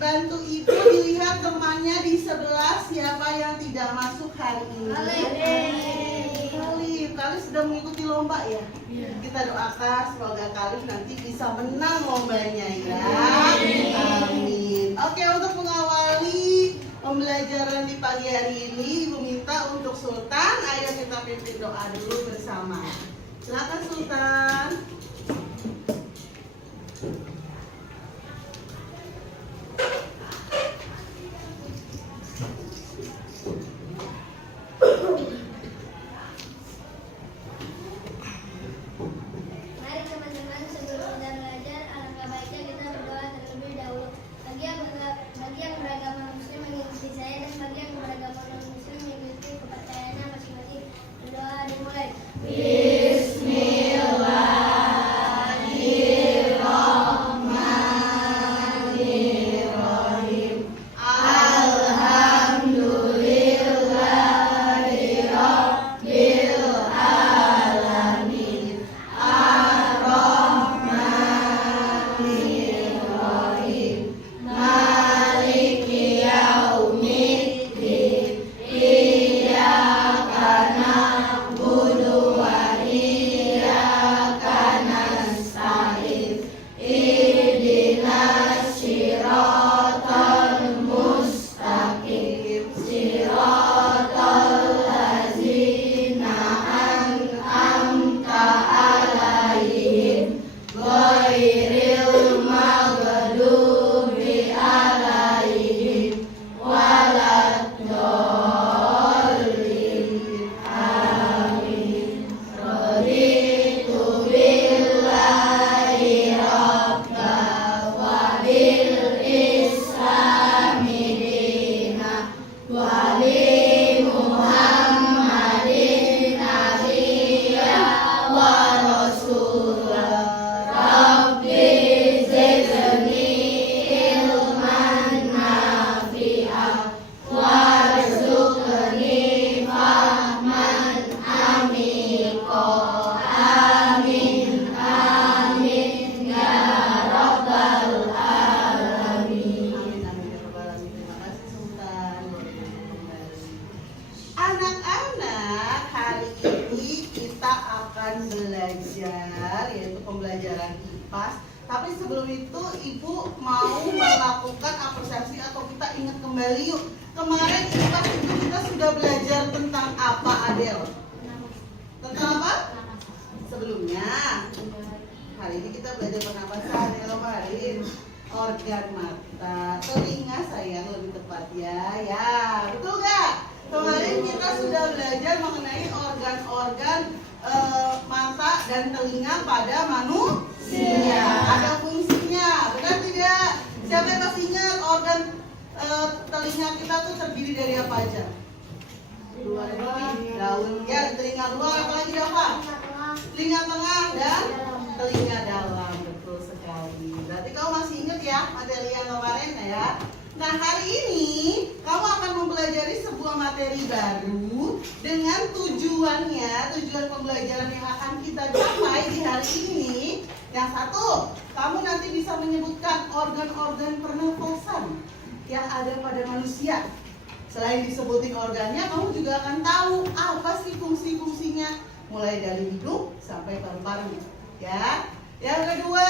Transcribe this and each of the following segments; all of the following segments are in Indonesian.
bantu ibu dilihat temannya di sebelah siapa yang tidak masuk hari ini. Kalian sudah mengikuti lomba ya? Kita doakan semoga kalian nanti bisa menang lombanya ya. Amin. Oke, untuk mengawali pembelajaran di pagi hari ini, Ibu minta untuk Sultan, ayo kita pimpin doa dulu bersama. Silakan Sultan. Mari teman-teman, sebelum kita belajar, alangkah baiknya kita berdoa terlebih dahulu. Bagi yang beragama Muslim mengikuti saya, dan bagi yang beragama non-Muslim mengikuti kepercayaannya masing-masing. Berdoa dimulai. Anak-anak, hari ini kita akan belajar, yaitu pembelajaran IPAS. Tapi sebelum itu Ibu mau melakukan apresiasi atau kita ingat kembali yuk. Kemarin IPAS itu kita sudah belajar tentang apa, Adel? Tentang apa? Sebelumnya hari ini kita belajar pernapasan ya kemarin. Organ mata, telinga sayang lebih tepat ya. Ya, betul gak? Kemarin kita sudah belajar mengenai organ-organ mata dan telinga pada manusia. Ada fungsinya, benar tidak? Siapa yang masih ingat organ telinga kita tuh terdiri dari apa aja? Daun, ya, telinga luar, apalagi apa? Telinga tengah dan telinga dalam, betul sekali. Berarti kamu masih ingat ya materi yang kemarin ya? Nah, hari ini kamu akan mempelajari sebuah materi baru dengan tujuan pembelajaran yang akan kita capai di hari ini. Yang satu, kamu nanti bisa menyebutkan organ-organ pernafasan yang ada pada manusia. Selain disebutin organnya, kamu juga akan tahu apa sih fungsi-fungsinya, mulai dari hidung sampai paru-paru. Ya. Yang kedua,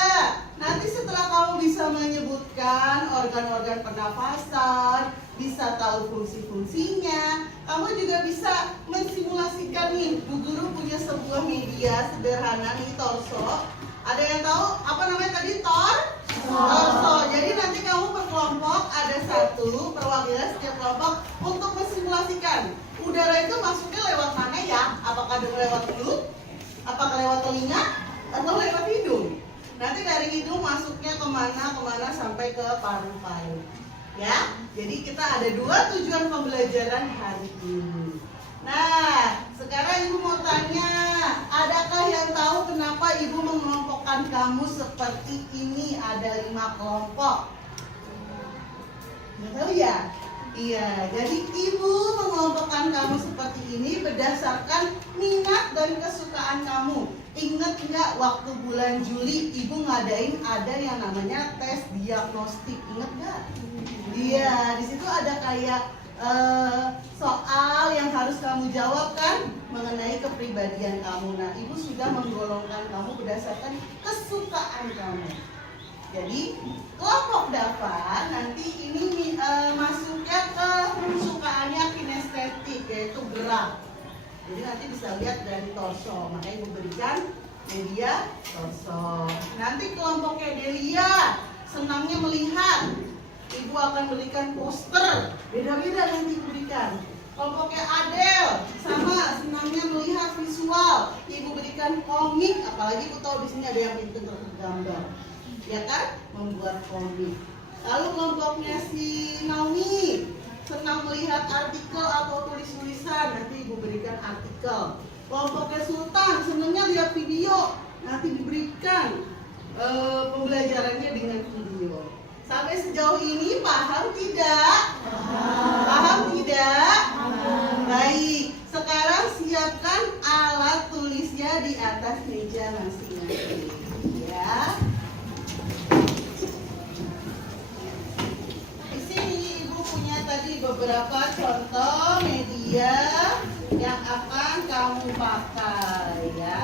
nanti setelah kamu bisa menyebutkan organ-organ pernafasan, bisa tahu fungsi-fungsinya, kamu juga bisa mensimulasikan nih. Bu Guru punya sebuah media sederhana nih, torso. Ada yang tahu apa namanya tadi? Torso. Jadi nanti kamu berkelompok, ada satu perwakilan setiap kelompok untuk mensimulasikan udara itu masuknya lewat mana ya? Apakah lewat mulut? Apakah lewat telinga? Atau lewat hidung? Nanti dari hidung masuknya kemana sampai ke paru-paru. Ya, jadi kita ada dua tujuan pembelajaran hari ini. Nah, sekarang Ibu mau tanya, adakah yang tahu kenapa Ibu mengelompokkan kamu seperti ini? Ada 5 kelompok. Nggak tahu ya? Iya, jadi ibu mengelompokkan kamu seperti ini berdasarkan minat dan kesukaan kamu. Ingat nggak waktu bulan Juli ibu ngadain ada yang namanya tes diagnostik, ingat nggak? Iya, di situ ada kayak soal yang harus kamu jawab kan mengenai kepribadian kamu. Nah, ibu sudah menggolongkan kamu berdasarkan kesukaan kamu. Jadi kelompok Dava nanti ini masuknya ke kesukaannya kinestetik, yaitu gerak. Jadi nanti bisa lihat dari torso, makanya ibu berikan media torso. Nanti kelompoknya Delia senangnya melihat, ibu akan berikan poster, beda-beda nanti ibu berikan. Kelompoknya Adel sama senangnya melihat visual, ibu berikan komik, apalagi ibu tahu di sini ada yang pintar gambar, ya kan, membuat komik. Lalu kelompoknya si Naomi senang melihat artikel atau tulis-tulisan, nanti ibu berikan artikel. Kelompoknya Sultan senangnya lihat video, nanti diberikan pembelajarannya dengan video. Sampai sejauh ini paham tidak? Paham tidak? Baik, sekarang siapkan alat tulisnya di atas meja masing-masing, ya. Di sini ibu punya tadi beberapa contoh media yang akan kamu pakai, ya.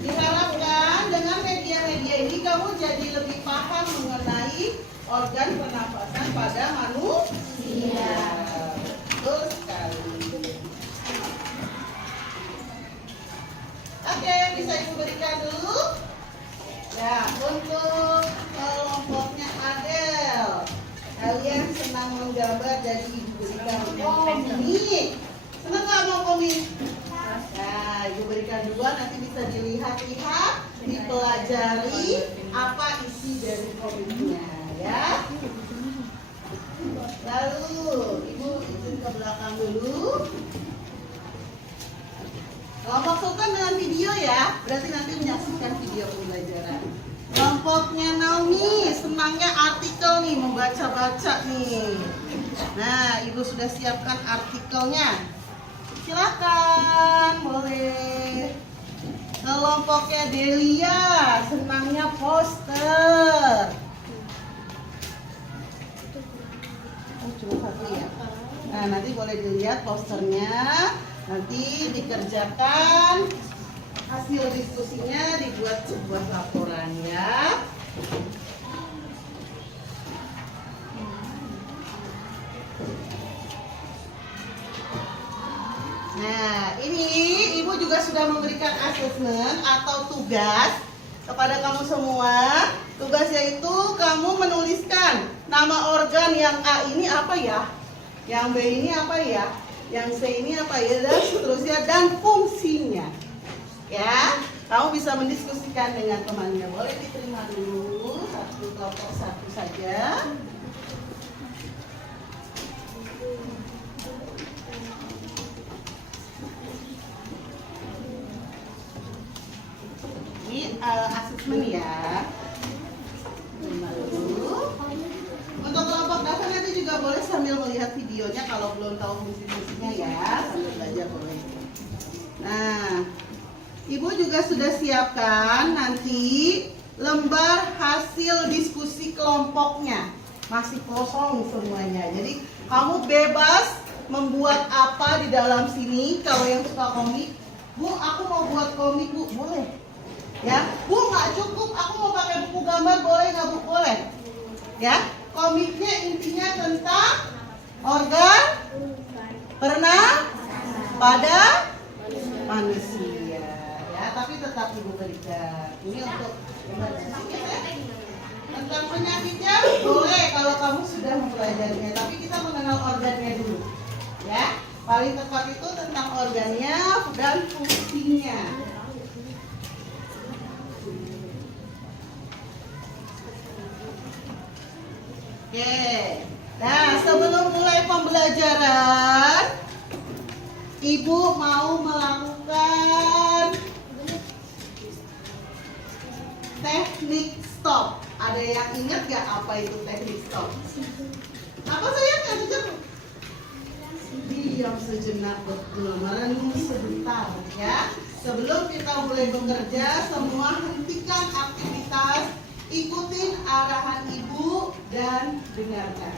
Diharapkan dengan media-media ini kamu jadi lebih paham mengenai organ pernapasan pada manusia. Betul sekali. Oke, bisa ibu berikan dulu. Ya, untuk kelompoknya Adel, kalian senang menggambar, jadi ibu berikan komik. Senang nggak mau komik? Nah, ibu berikan dua, nanti bisa dilihat-lihat, dipelajari apa isi dari komiknya, ya. Lalu, ibu izin ke belakang dulu. Kelompok Sultan dengan video ya, berarti nanti menyaksikan video pembelajaran. Kelompoknya Naomi, senangnya artikel nih, membaca-baca nih. Nah, ibu sudah siapkan artikelnya. Silakan, boleh. Kelompoknya Delia, senangnya poster. Oh, cuma satu ya. Nah, nanti boleh dilihat posternya. Nanti dikerjakan, hasil diskusinya dibuat sebuah laporan, ya. Nah, ini ibu juga sudah memberikan asesmen atau tugas kepada kamu semua. Tugasnya itu kamu menuliskan nama organ yang A ini apa ya, yang B ini apa ya, yang C ini apa ya, dan seterusnya, dan fungsinya. Ya, kamu bisa mendiskusikan dengan temannya. Boleh diterima dulu satu kelompok satu saja. Ini asesmen ya. Terima dulu. Untuk kelompok Dava nanti juga boleh sambil melihat videonya kalau belum tahu fungsi-fungsinya ya, sambil belajar boleh. Nah, ibu juga sudah siapkan nanti lembar hasil diskusi kelompoknya. Masih kosong semuanya. Jadi kamu bebas membuat apa di dalam sini. Kalau yang suka komik, Bu, aku mau buat komik, Bu, boleh. Ya, Bu, nggak cukup, aku mau pakai buku gambar, boleh nggak, Bu? Boleh. Ya, komiknya intinya tentang organ pada manusia. Ya, tapi tetap ibu berikan. Ini untuk tentang penyakitnya boleh kalau kamu sudah mempelajarinya, tapi kita mengenal organnya dulu. Ya, paling tepat itu tentang organnya dan fungsinya. Oke, nah sebelum mulai pembelajaran, Ibu mau melakukan teknik stop. Ada yang ingat gak apa itu teknik stop? Apa sayang? Diam sejenak, betul. Merenung sebentar ya. Sebelum kita mulai bekerja, semua hentikan aktivitas, ikutin arahan ibu dan dengarkan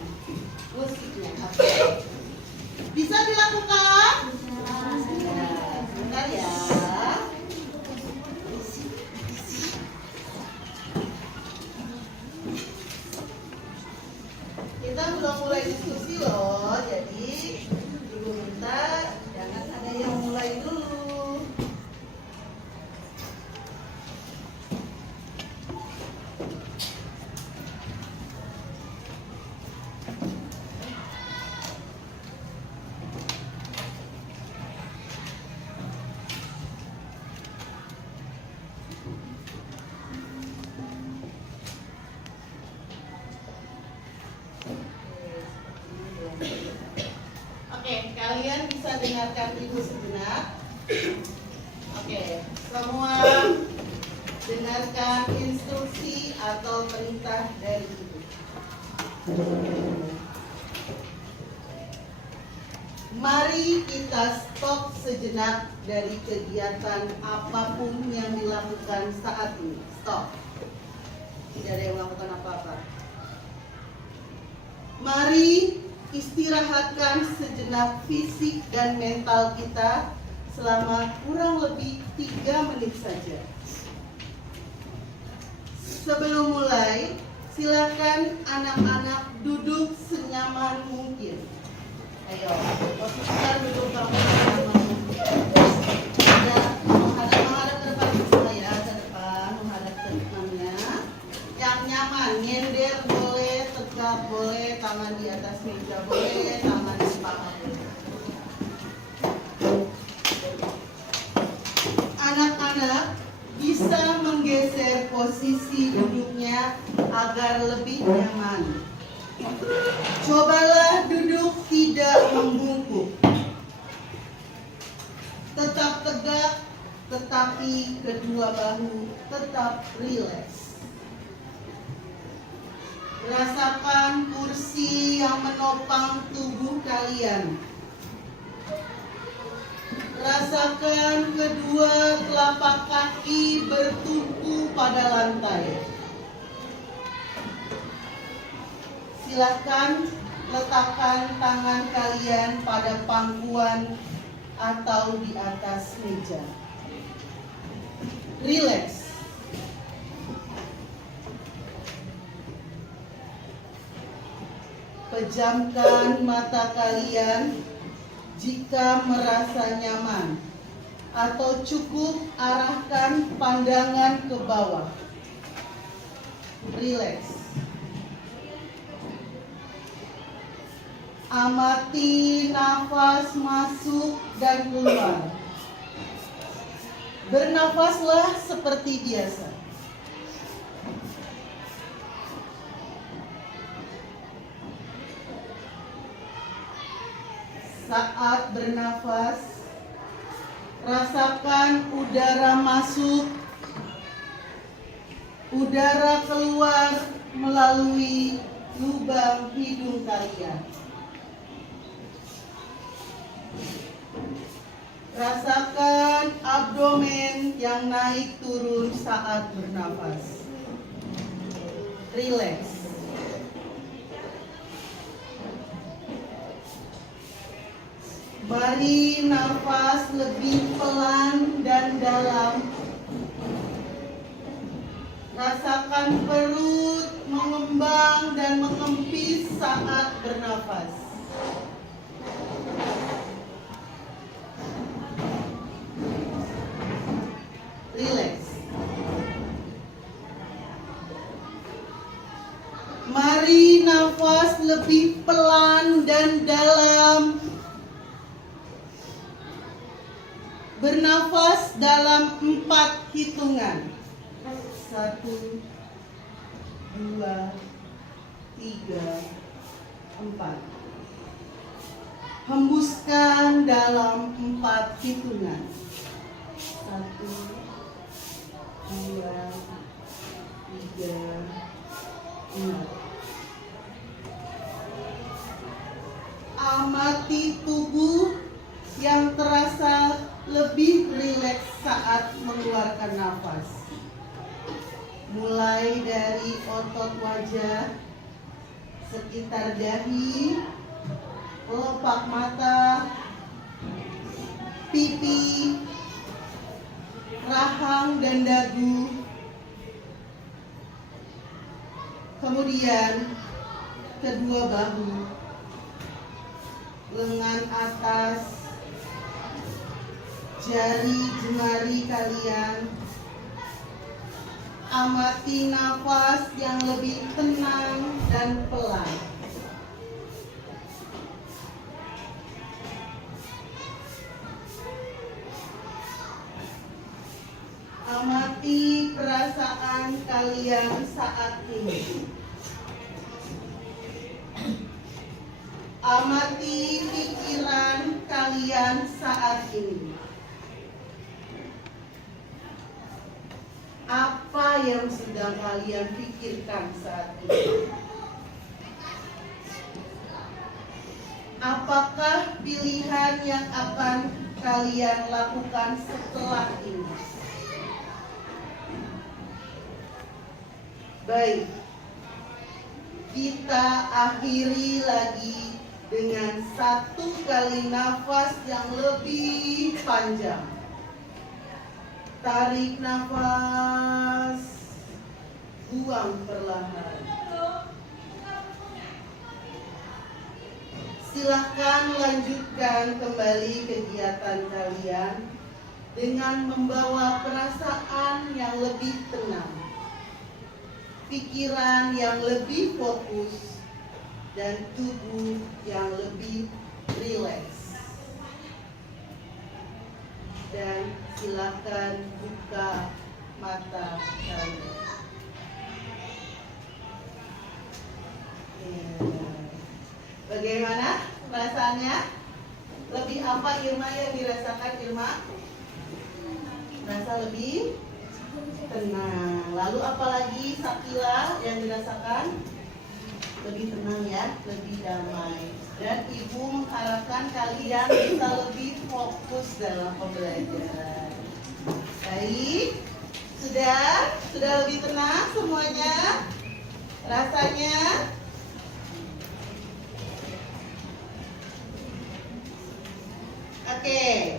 musiknya. Oke? Bisa dilakukan? Ya, sebentar ya. Kita belum mulai diskusi loh, jadi ibu minta jangan ada yang mulai dulu. Oke, kalian bisa dengarkan ibu sejenak. Oke, semua dengarkan instruksi atau perintah dari ibu. Mari kita stop sejenak dari kegiatan apapun yang dilakukan saat ini. Stop. Tidak ada yang melakukan apa-apa. Mari istirahatkan sejenak fisik dan mental kita selama kurang lebih 3 menit saja. Sebelum mulai, silakan anak-anak duduk senyaman mungkin. Ayo, posisikan duduk kamu senyaman mungkin. Menghadap ke depan saya, ke depan, menghadap ke depannya. Yang nyaman, nyender boleh, tegak boleh, tangan di atas meja boleh, tangan di paha boleh. Anak-anak bisa menggeser posisi duduknya agar lebih nyaman. Cobalah duduk tidak membungkuk. Tetap tegak, tetapi kedua bahu tetap rileks. Rasakan kursi yang menopang tubuh kalian. Rasakan kedua telapak kaki bertumpu pada lantai. Silakan letakkan tangan kalian pada pangkuan atau di atas meja. Rileks. Pejamkan mata kalian jika merasa nyaman, atau cukup arahkan pandangan ke bawah. Rileks. Amati nafas masuk dan keluar. Bernafaslah seperti biasa. Saat bernafas, rasakan udara masuk, udara keluar melalui lubang hidung kalian. Rasakan abdomen yang naik turun saat bernafas. Rileks. Mari nafas lebih pelan dan dalam. Rasakan perut mengembang dan mengempis saat bernafas. Rileks. Mari nafas lebih pelan dan dalam. Bernafas dalam 4 hitungan. 1, 2, 3, 4. Hembuskan dalam 4 4 hitungan. 1, 2, 3, 4. Amati tubuh yang terasa lebih rileks saat mengeluarkan nafas. Mulai dari otot wajah, sekitar dahi, kelopak mata, pipi, rahang dan dagu. Kemudian kedua bahu, lengan atas, jari jemari kalian. Amati nafas yang lebih tenang dan pelan. Amati perasaan kalian saat ini. Amati pikiran kalian saat ini. Apa yang sedang kalian pikirkan saat ini? Apakah pilihan yang akan kalian lakukan setelah ini? Baik, kita akhiri lagi dengan 1 kali nafas yang lebih panjang. Tarik nafas, buang perlahan. Silakan lanjutkan kembali kegiatan kalian dengan membawa perasaan yang lebih tenang, pikiran yang lebih fokus, dan tubuh yang lebih rileks. Dan silakan buka mata kalian. Bagaimana perasaannya? Lebih apa Irma yang dirasakan Irma? Merasa lebih tenang. Lalu apalagi Sakila yang dirasakan? Lebih tenang ya, lebih damai. Dan Ibu mengharapkan kalian bisa lebih fokus dalam pembelajaran. Baik, sudah lebih tenang semuanya? Rasanya? Oke,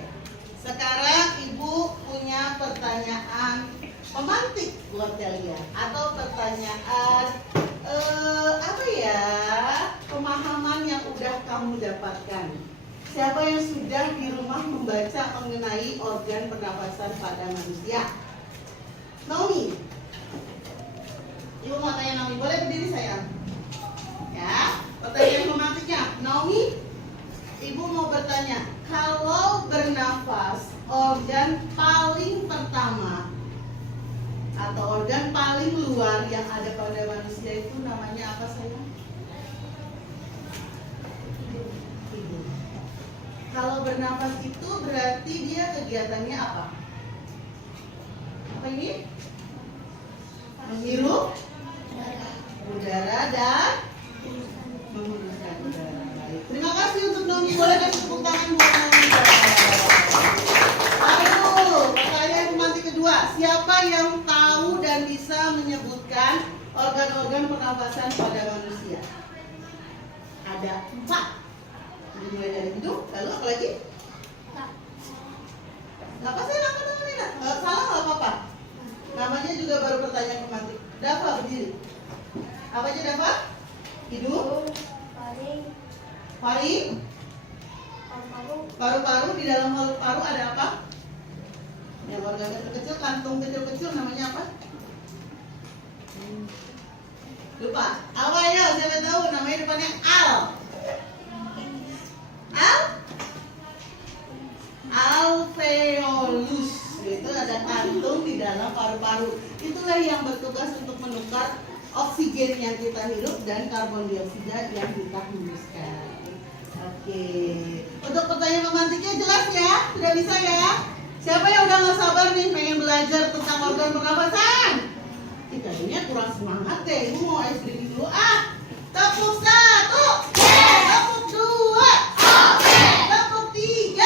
sekarang Ibu punya pertanyaan pemantik buat kalian. Atau pertanyaan apa ya, pemahaman yang udah kamu dapatkan. Siapa yang sudah di rumah membaca mengenai organ pernapasan pada manusia? Naomi, Ibu mau tanya Naomi, boleh berdiri sayang? Ya, pertanyaan pemantiknya Naomi, Ibu mau bertanya, kalau bernafas, organ paling pertama atau organ paling luar yang ada pada manusia itu namanya apa sayang? Hidung. Kalau bernafas itu berarti dia kegiatannya apa? Apa ini? Menghirup udara dan menghembuskan udara. Baik. Terima kasih untuk Nomi. Boleh kasih tepuk tangan buat Nomi. Lalu pertanyaan pemantik kedua, siapa yang tahu dan bisa menyebutkan organ-organ pernapasan pada manusia? Ada 4. Dimulai dari hidung, lalu apa lagi? Apa sih nama namanya? Salah nggak apa-apa. Namanya juga baru pertanyaan pemantik. Dafa berdiri. Apa aja Dafa? Hidung, paru, paru-paru. Di dalam paru ada apa? Yang organ kecil-kecil, kantung kecil-kecil namanya apa? Lupa. Apa ya? Siapa tahu namanya depannya al. Alveolus. Itu ada kantung di dalam paru-paru. Itulah yang bertugas untuk menukar oksigen yang kita hirup dan karbon dioksida yang kita hembuskan. Oke. Untuk pertanyaan memantiknya jelas ya? Sudah bisa ya? Siapa yang udah gak sabar nih pengen belajar tentang organ pernapasan? Kayaknya kurang semangat deh. Ibu mau ice cream dulu ah. Tepuk 1. Tepuk 2. Tepuk 3.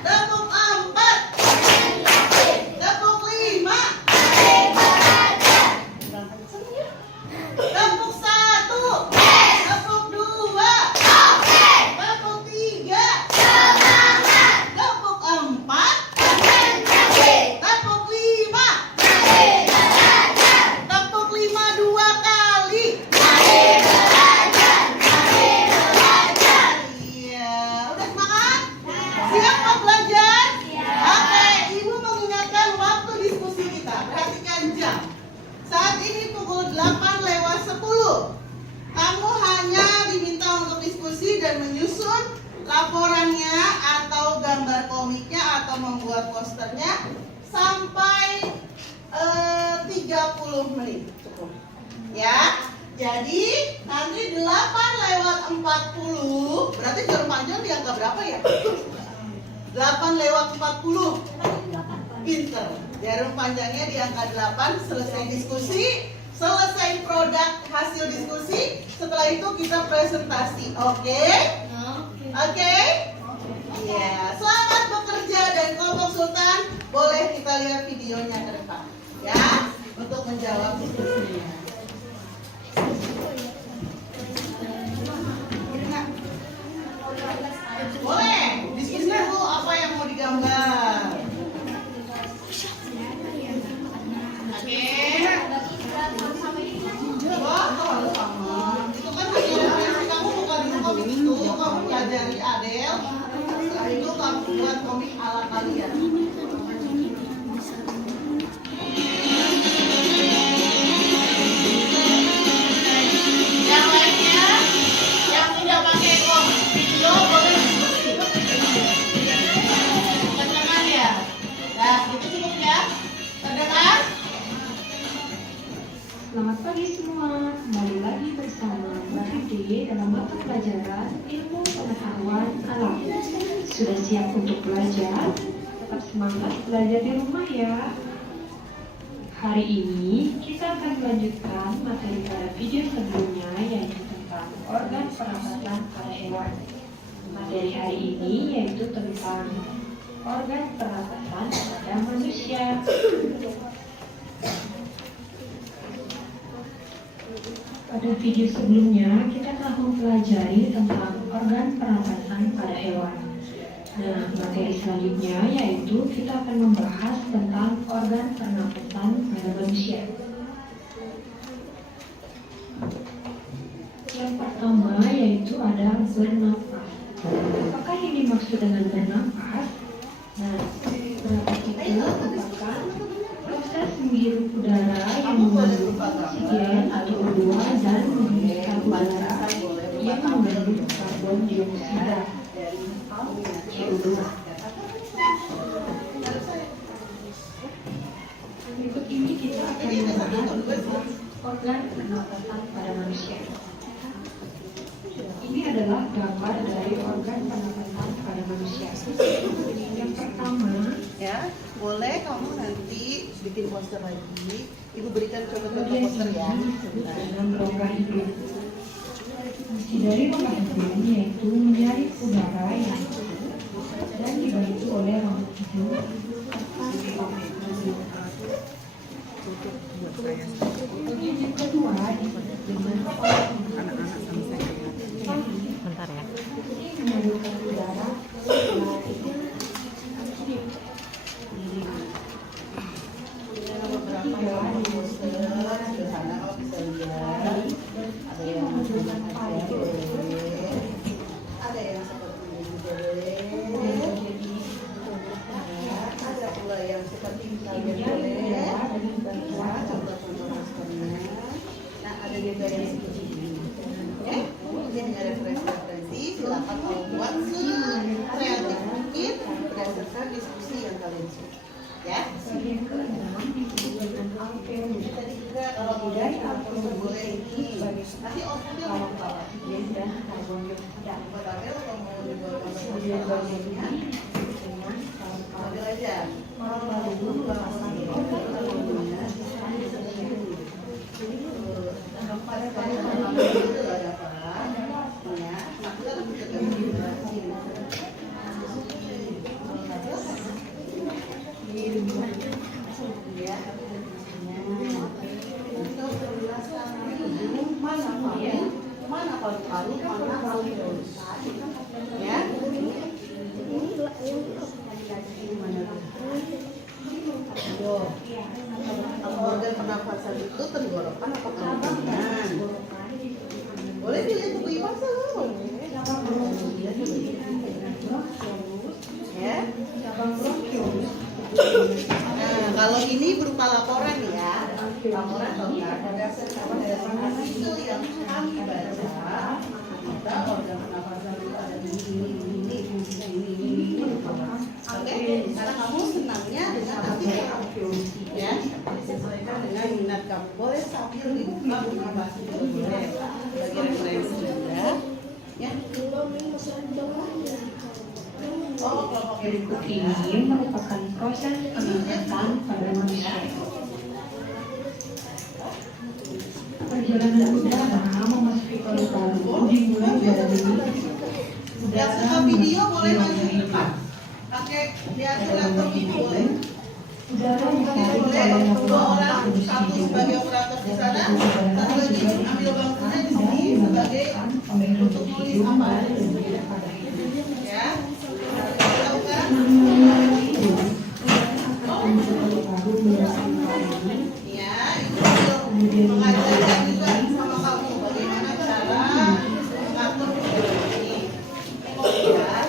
Tepuk 4. Tepuk 5. Tepuk 1. Tepuk 2. Tepuk 3. Tepuk 4. Tepuk 5. Tepuk 5 2 kali. Iya, udah semangat? Siap mau belajar? Oke, Ibu mengingatkan waktu diskusi kita. Perhatikan jam. Saat ini pukul 8:10. Kamu hanya diminta untuk diskusi dan menyusun laporannya atau gambar komiknya atau membuat posternya sampai 30 menit cukup. Ya. Jadi nanti 8:40 berarti jarum panjang di angka berapa ya? 8:40. Pinter. Jarum panjangnya di angka 8, selesai diskusi, selesai produk hasil diskusi, setelah itu kita presentasi. Oke? Oke? Iya, selamat bekerja dan kelompok Sultan, boleh kita lihat videonya ke depan ya untuk menjawab diskusinya. Boleh, diskusi dulu apa yang mau digambar. Oke. Wah, kalau sama. Itu kan referensi kamu bukan di komik itu, kamu pelajari Adel. Setelah itu kamu buat komik ala kalian. Yang lainnya, yang tidak pakai komik video boleh diskusi. Terdengar ya? Nah, itu cukup ya. Terdengar? Selamat pagi semua, kembali lagi bersama Mbak Ade dalam mata pelajaran ilmu pengetahuan alam. Sudah siap untuk belajar? Tetap semangat belajar di rumah ya. Hari ini kita akan melanjutkan materi pada video sebelumnya yaitu tentang organ pernapasan pada hewan. Materi hari ini yaitu tentang organ pernapasan pada manusia. Pada video sebelumnya, kita telah mempelajari tentang organ pernapasan pada hewan. Nah, materi selanjutnya yaitu kita akan membahas tentang organ pernapasan pada manusia. Yang pertama yaitu ada bernapas. Apakah yang dimaksud dengan bernapas? Nah, bernapas itu merupakan proses menghirup udara yang mengandung oksigen atau O2 dan menghembuskan udara yang mengandung karbon dioksida CO2. Berikut ini kita akan membahas tentang organ pernapasan pada manusia. Ini adalah gambar dari organ pernapasan pada manusia. Yang pertama, Ya, boleh kamu nanti bikin poster lagi. Ibu berikan contoh-contoh poster ya. dalam rongga hidung. Fungsi dari rongga hidung yaitu menyaring udara yang masuk dan dibantu oleh rongga hidung. Bagian yang kedua disebut dengan Bentar ya. ini mengalirkan udara melalui Beberapa poster sederhana kalau bisa lihat. Ada yang menggunakan boleh. Ada yang seperti ini juga boleh. Ada pula yang seperti kalian boleh. Ya, contoh-contoh posternya. Nah, ada juga yang seperti ini. Oke, mungkin ada referensi. Silakan kamu buat sekreatif mungkin berdasarkan diskusi yang kalian suka. Ya. bagian keenam disebut dengan alveolus. Tadi juga kalau dari alveolus boleh ini. Nanti outputnya Kalau apa? oksigen dan karbon dioksida. Buat apa lo mau dibuat Kemudian bagian ini disebut dengan ambil kalkulator. aja. Lalu memasang organ karbonnya dan Pada kali itu ada apa? Ya, nah kita harus kita mana paru-paru, mana paru-paru, ya? Kalau organ pernafasan itu tenggorokan apa kerongkongan? Boleh dilihat buku IPA ya? Nah, kalau ini berupa laporan ya, laporan tentang berdasarkan artikel yang kami baca, ada organ pernafasan itu ada ini. Oke, karena kamu senangnya dengan artikel, ya, disesuaikan dengan minat kamu. Boleh sambil dibuka buku bahasa juga boleh, bagi referensi juga, ya. Oh, kelompok berikut ini merupakan proses pengangkatan pada manusia. Perjalanan udara memasuki paru-paru dimulai dari yang suka video boleh maju ke depan, pakai diatur atau video boleh. udara ditarik Boleh, dalam dua orang, laporan satu sebagai operator di sana, satu lagi ambil bangkunya di sini sebagai untuk nulis apa ya. Tahu kan? Ya, itu mengajarkan juga sama kamu bagaimana cara mengatur video ini. Ya.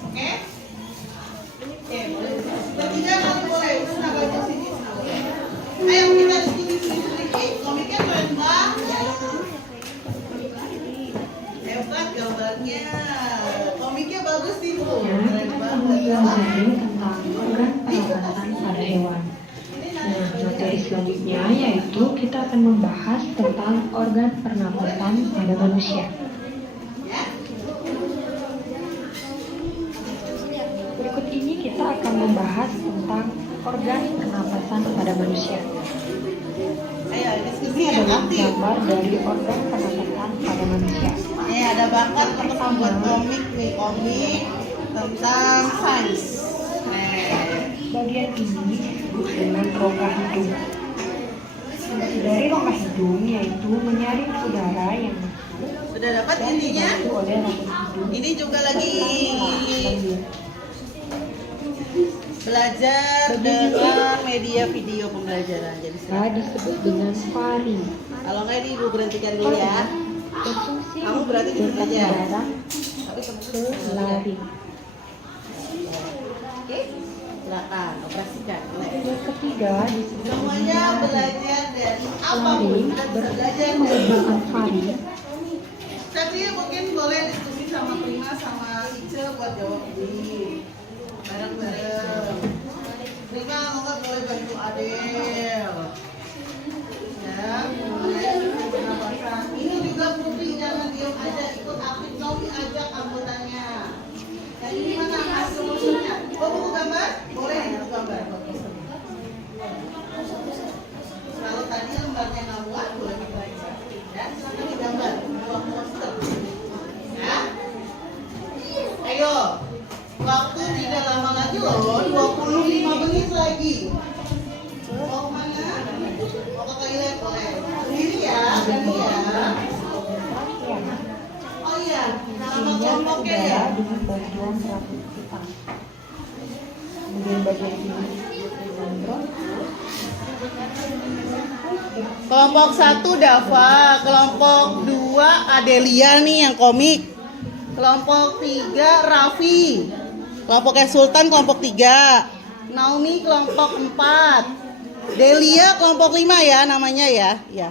Oke? Bertiga kali boleh. Senang baca sini. Ayo kita diskusi sedikit. Komiknya keren banget. Hebat gambarnya. Komiknya bagus nih Bu. Keren banget. tentang organ pernapasan pada hewan. Nah, materi selanjutnya yaitu kita akan membahas tentang organ pernapasan pada manusia. Berikut ini kita akan membahas tentang organ pernapasan pada manusia. Ayo diskusi Ini yang adalah aktif. gambar dari organ pernapasan pada manusia. Ada bakat untuk membuat komik nih, komik tentang sains. Bagian ini disebut dengan rongga hidung. Fungsi dari rongga hidung yaitu menyaring udara yang masuk Sudah dapat dan intinya? dibantu oleh rambut hidung. Ini juga lagi belajar dengan media video pembelajaran. Jadi silakan. Disebut dengan faring. Kalau nggak ini ibu berhentikan dulu ya. Berfungsi Kamu berarti di sini mengirimkan aja. udara Tapi kamu ke laring. Oke, silakan operasikan. Mulai. Yang ketiga disebut Semuanya dengan belajar dari apapun. laring. Kita bisa Berfungsi belajar dari menggunakan faring. tapi mungkin boleh diskusi sama Prima sama Ica buat jawab ini bareng-bareng. Prima mau nggak boleh bantu Adel ya, boleh pernapasan. Ini juga Putri jangan diam aja, ikut aktif, kau ajak anggotanya. Yang ini mana hasil musuhnya? Oh, buku gambar? Boleh buku gambar. Kalau tadi lembarnya nggak muat, boleh dibaca. Ya, silakan digambar dua poster. Ya. Ayo, waktu tidak lama lagi loh, 25 menit lagi. Mau kemana? Mau ke toilet boleh. Sendiri ya, sendiri ya. Oh iya, nama Isinya kelompoknya udara ya. dengan bantuan rambut hitam. Kemudian bagian ini disebut dengan bronkus. Kelompok 1 Dava, kelompok 2 Adelia nih yang komik. Kelompok 3 Raffi. Kelompoknya Sultan kelompok 3. Naomi kelompok 4. Delia kelompok 5 ya namanya ya. Ya.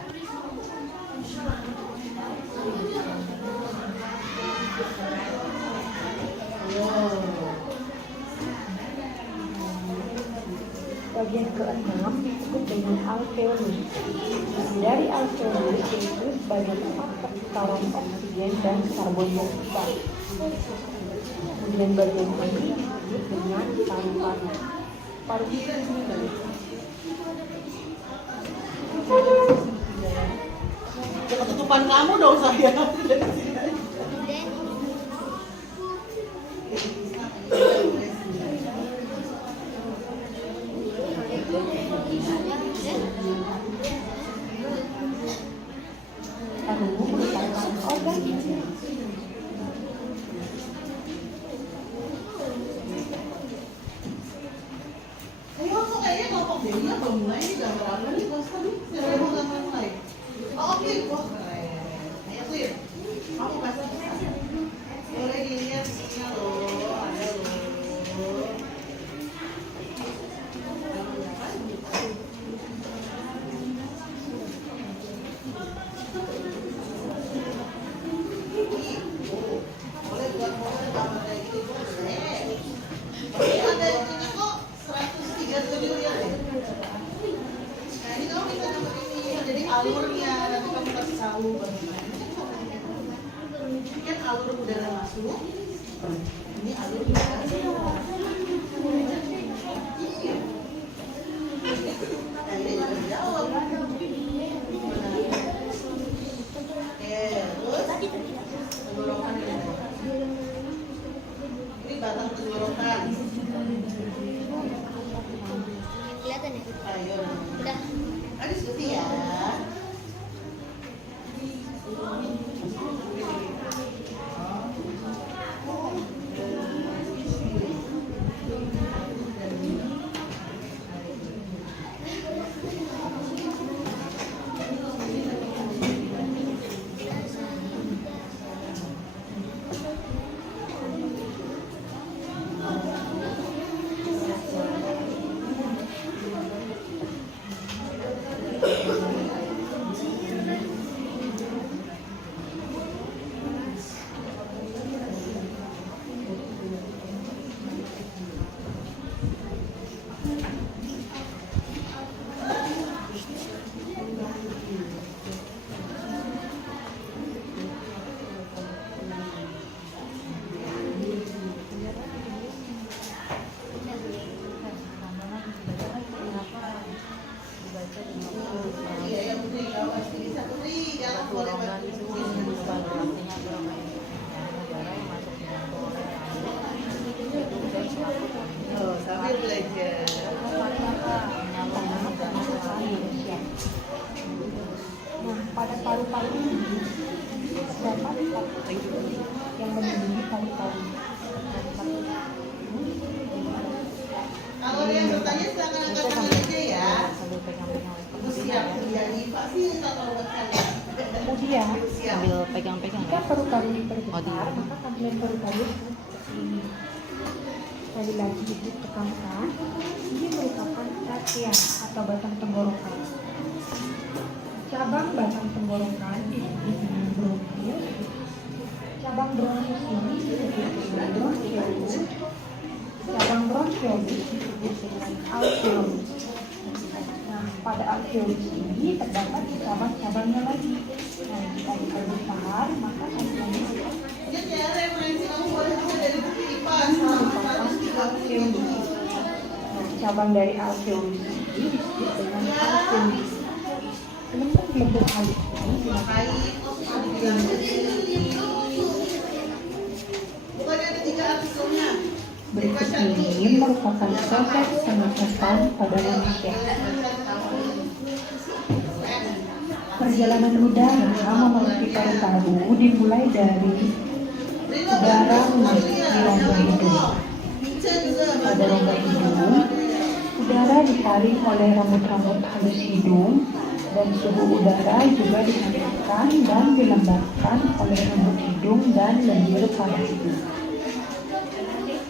Wow. Bagian keenam disebut dengan alveolus. Dari alveolus yaitu sebagai tempat pertukaran oksigen dan karbon dioksida. Kemudian bagian ini disebut dengan paru-paru. Ketutupan kamu dong saya. Paru merupakan organ Ayo kok kayaknya kelompok Dewi apa mulai nih gambar apa nih kelas tadi? Saya mau gambar mulai. Oh oke, wah keren. Ayo clear. Kamu pasti bisa. Boleh dilihat sini loh, ada loh. Boleh buat gambar kayak gini boleh. Ada ini kok 137 ya. Nah ini kamu bisa gambar ini jadi alurnya nanti kamu kasih tahu bagaimana. Ini kan alur udara masuk. Ini alur udara keluar. Iya. Nah ini juga jawab. Terus tenggorokan ini. Ini batang tenggorokan. Kelihatan ya? Ayo. Udah. Ada diskusi ya. Iya ya Putri, kamu pasti bisa Putri. Jangan boleh bantu. Oh, sambil belajar. Nah, pada paru-paru ini terdapat yang melindungi paru-paru. Kalau ada yang bertanya silakan angkat tangan aja ya. Aku siap menjadi fasilitator buat kalian. Kemudian, Siap. Sambil pegang-pegang jika ya. paru-paru diperbesar, Oh, maka kandungan paru-paru seperti ini. Sekali lagi ibu tekankan, ini merupakan trachea atau batang tenggorokan. Cabang batang tenggorokan disebut dengan bronkius. Cabang bronkius ini disebut dengan bronchiolus. Cabang bronchiolus disebut dengan alveolus. Nah, pada alveolus ini terdapat cabang-cabangnya lagi. Nah, jika diperbesar, maka kandungannya akan Ingat ya, referensi kamu boleh juga dari buku IPA merupakan 137. Nah, cabang dari alveolus ini disebut dengan alveolus. Gelembung-gelembung halus ini Makanya kok susah dibilang bukannya ada 3 artikelnya. berikut ini merupakan proses pernapasan pada manusia. Perjalanan udara memenuhi paru-paru dimulai dari udara memasuki rongga hidung. Pada rongga hidung, udara ditarik oleh rambut-rambut halus hidung dan suhu udara juga dihasilkan dan dilembabkan oleh rambut hidung dan lendir pada hidung.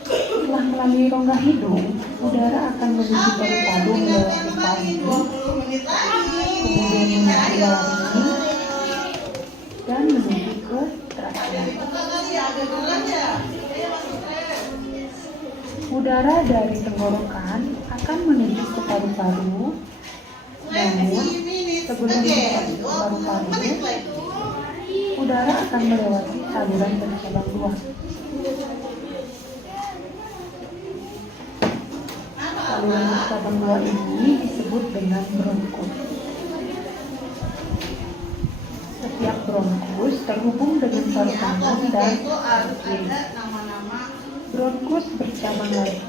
Setelah melalui rongga hidung, udara akan menuju paru-paru melewati paru, 20 menit lagi. kemudian menuju laring, dan menuju ke trachea. Buka kali ya, agak berat ya. Ayo masuk tren. Udara dari tenggorokan akan menuju ke paru-paru. 20 minutes Sebelum again. masuk ke 20 paru-paru, menit lagi. udara akan melewati saluran bercabang dua. Saluran Apa-apa? bercabang dua ini disebut dengan bronkus. Setiap bronkus terhubung dengan Intinya paru-paru topiknya dan itu harus ada nama-nama. bronkus bercabang lagi.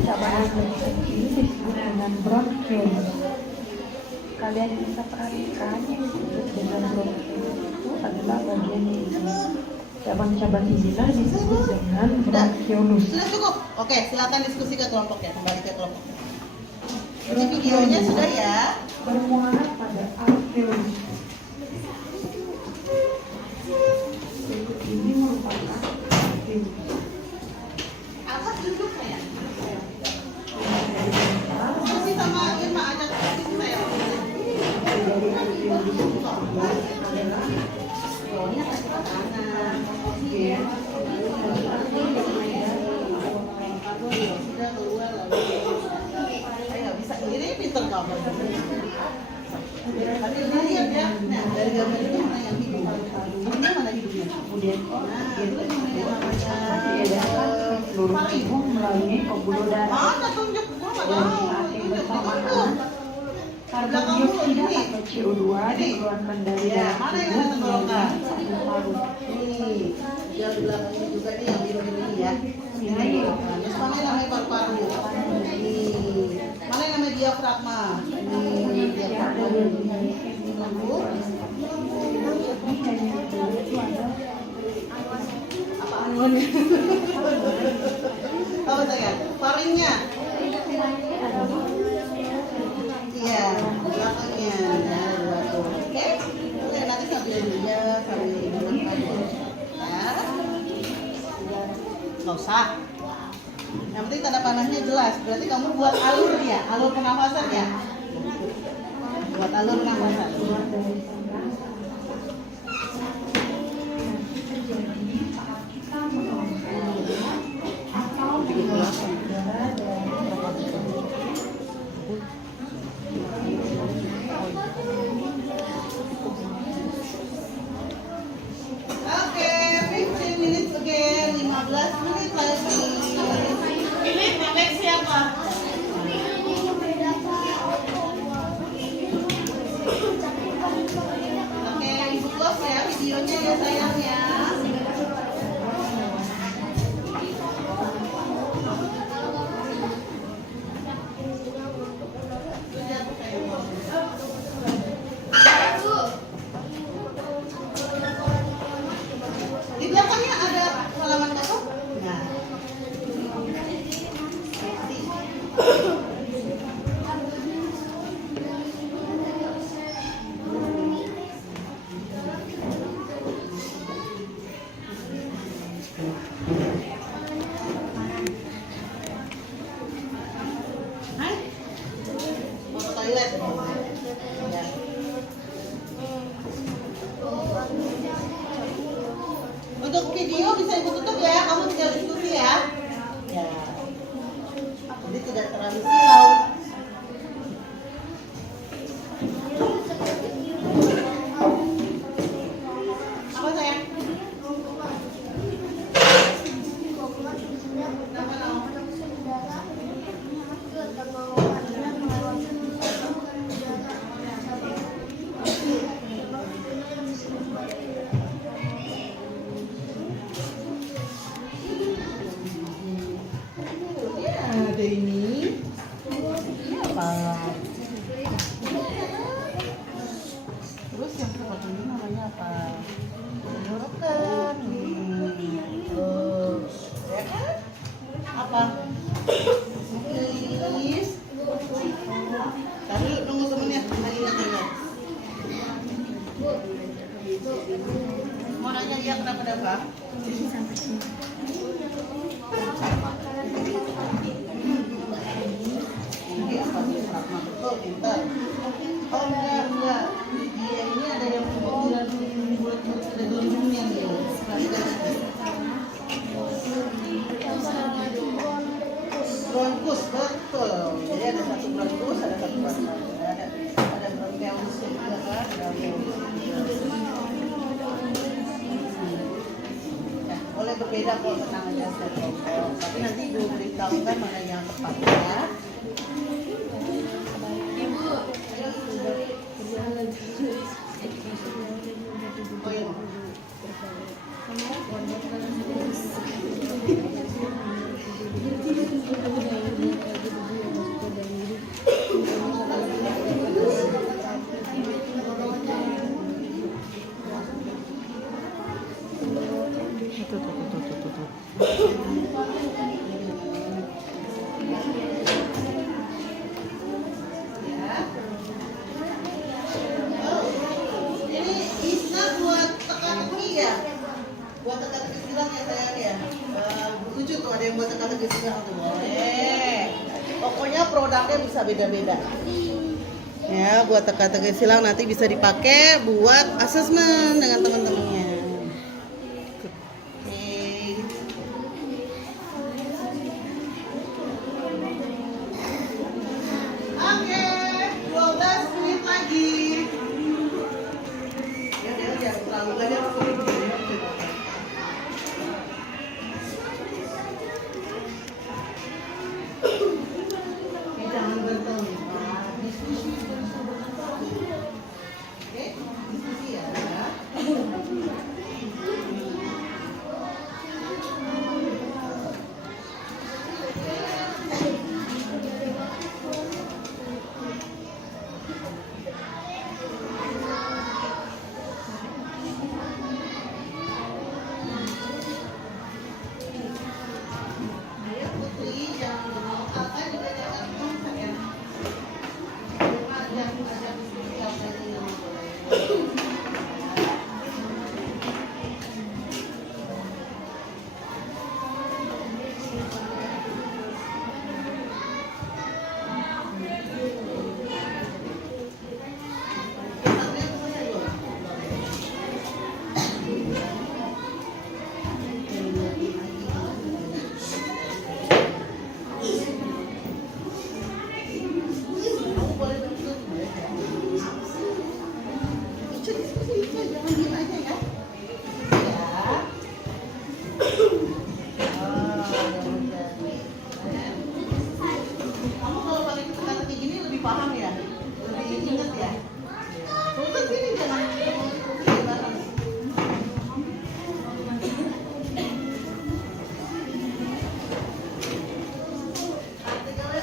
Cabang yang lebih kecil disebut dengan bronchiolus. Kalian bisa perhatikan yang disebut dengan bronchiolus itu adalah bagian ini. Cabang-cabang inilah disebut dengan bronchiolus. Sudah cukup. Oke, silakan diskusi ke kelompok ya, kembali ke kelompok. Ini videonya sudah ya. Bermuara pada alveolus. Berikut ini merupakan alveolus. Apa duduk saya? Diskusi sama Irma, ajak diskusi saya. Dari alveolus itu adalah Bawahnya kasih ke kanan. Oke. Sudah keluar lalu. Saya nggak bisa ini pinter kamu. Tapi lihat ya. Nah, dari gambar itu mana yang hidup? Ini mana hidupnya? Kemudian Nah, terus mana yang namanya? diedarkan ke seluruh tubuh melalui pembuluh darah. Mana tunjuk? Gua nggak Dan tahu. saat yang Tunjuk bersamaan, karbon dioksida atau CO2 dikeluarkan dari Ya, dalam mana yang tubuh ada tenggorokan? melalui paru-paru. Nih, dia bilang ini juga nih yang biru ini ya. Ini. Terus mana yang namanya paru-paru? Nih. Mana yang namanya diafragma? Nih, diafragma dulu. Lalu, apa anuannya? Apa saya? Faringnya? Iya, belakangnya. Nah, dua tuh. Oke? Oke, nanti sambil dia sambil duduk aja. Ya. Nggak usah. Yang penting tanda panahnya jelas. Berarti kamu buat alur ya, alur pernafasan ya. Buat alur pernafasan. Oke, 15 minutes again, 15 menit lagi. Ini next siapa? bronkus, betul. Jadi ada satu bronkus, ada satu bronkus. Ada bronkeus juga kan, bronkeus. Ya, boleh berbeda kok, tenang aja setiap kelompok. Tapi nanti Ibu beritahukan mana yang tepat ya. Oh iya. Ini Isna buat teka-teki ya? Buat teka-teki silang ya sayang ya? Lucu tuh ada yang buat teka-teki silang tuh. Boleh. Pokoknya produknya bisa beda-beda. Ya, buat teka-teki silang nanti bisa dipakai buat asesmen dengan teman-temannya. Oke, 12 menit lagi. Ya, dia terlalu banyak. Jangan bertengkar, diskusi. Oke, diskusi ya. Ayo Putri, jangan bertengkar, kan juga jangan bertengkar ya. Jangan diskusi apa ini. Kamu kalau pakai teka-teki gini lebih paham ya? Lebih inget ya? Terus gini jangan bareng.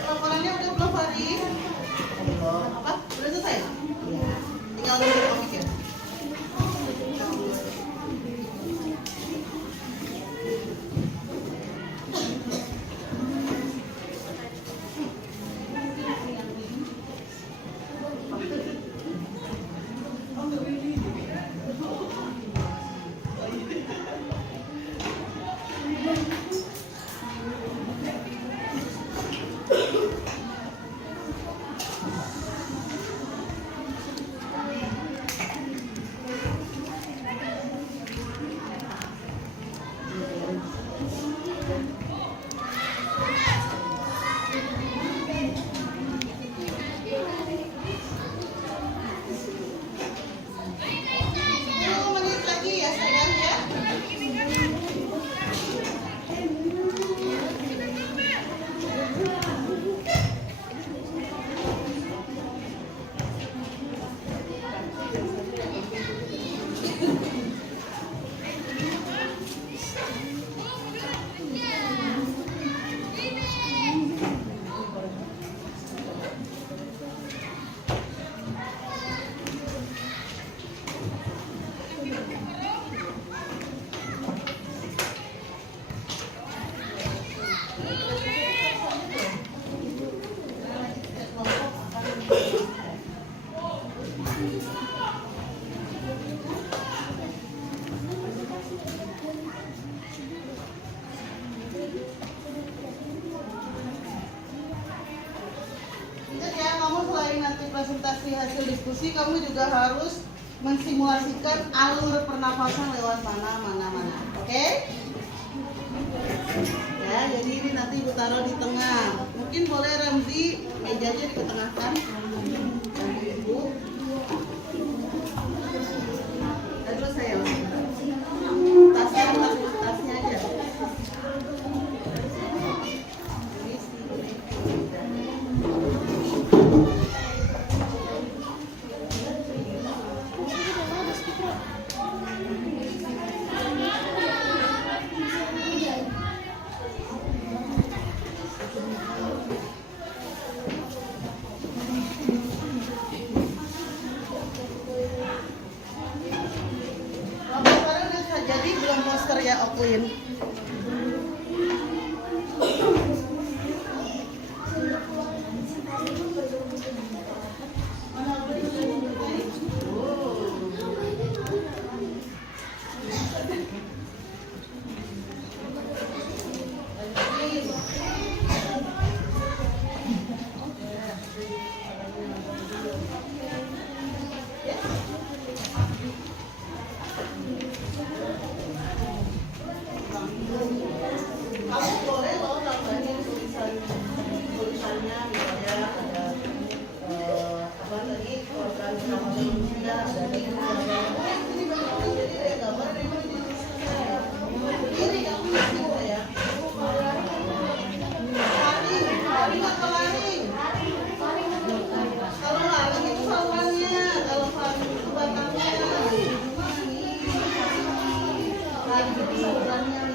Laporannya udah belum Fari? Belum. Apa? Udah selesai? Iya. Tinggal nunggu komik ya? presentasi hasil diskusi, kamu juga harus mensimulasikan alur pernapasan lewat mana. Oke? Ya, jadi ini nanti Ibu taruh di tengah. Mungkin boleh Ramzi mejanya diketengahkan. Bantu Ibu. Terus saya tasnya aja. Jadi belum poster ya Oklin. Kamu boleh loh nambahin tulisannya misalnya ada apa tadi program sama manusia dari ini bagus jadi ada gambar dari ini kamu bisa ya lari nggak ke lari kalau lari itu salurannya kalau lari itu batangnya lari itu salurannya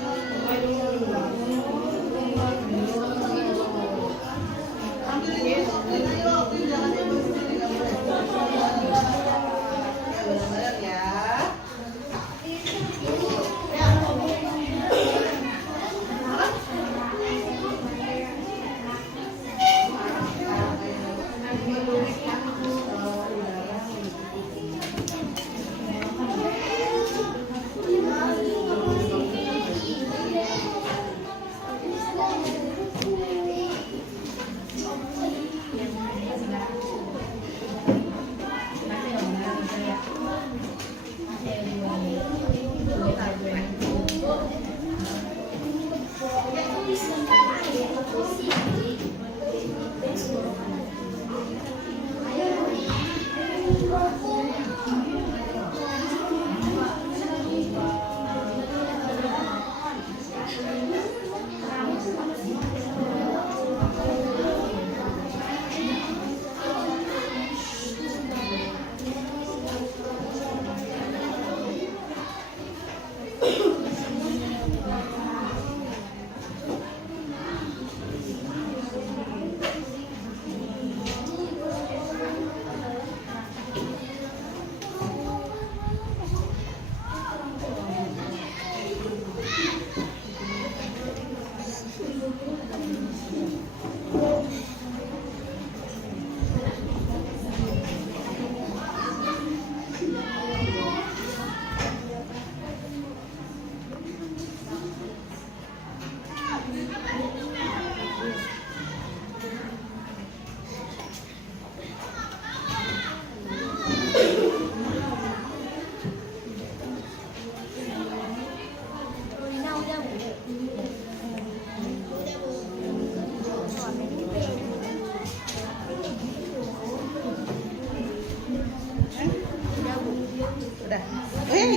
Udah.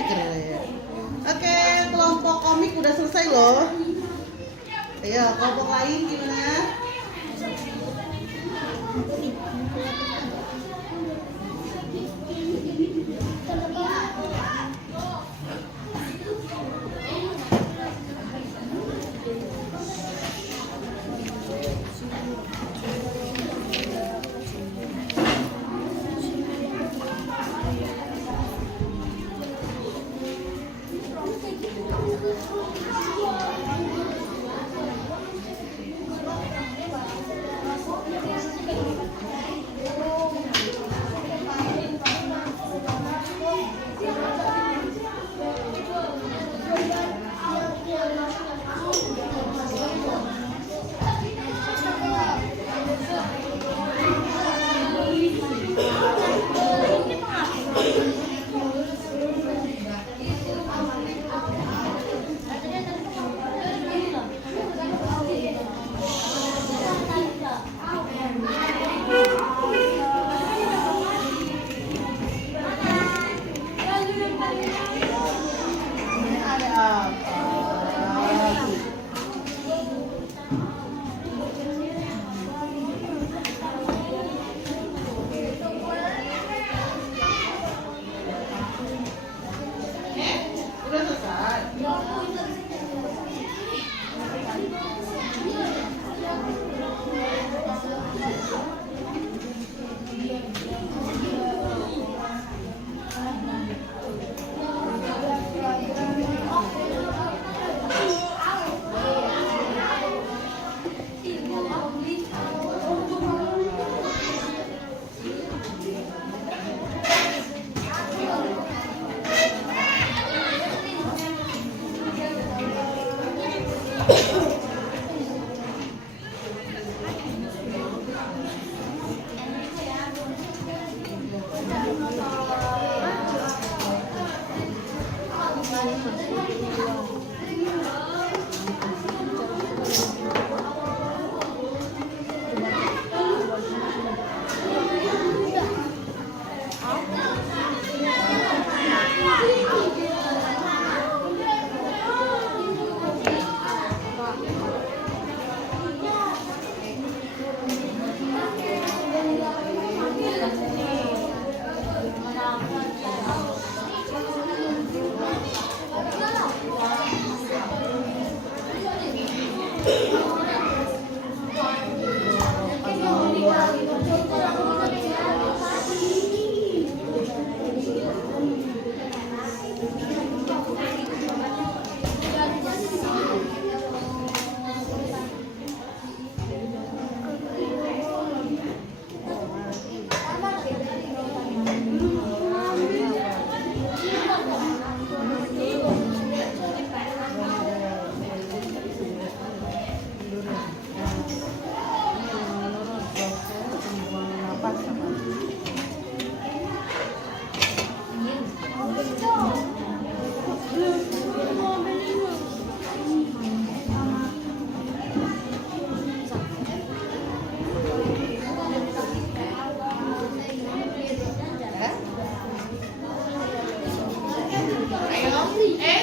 Keren. Oke, kelompok komik udah selesai loh. Ayo, kelompok lain gimana?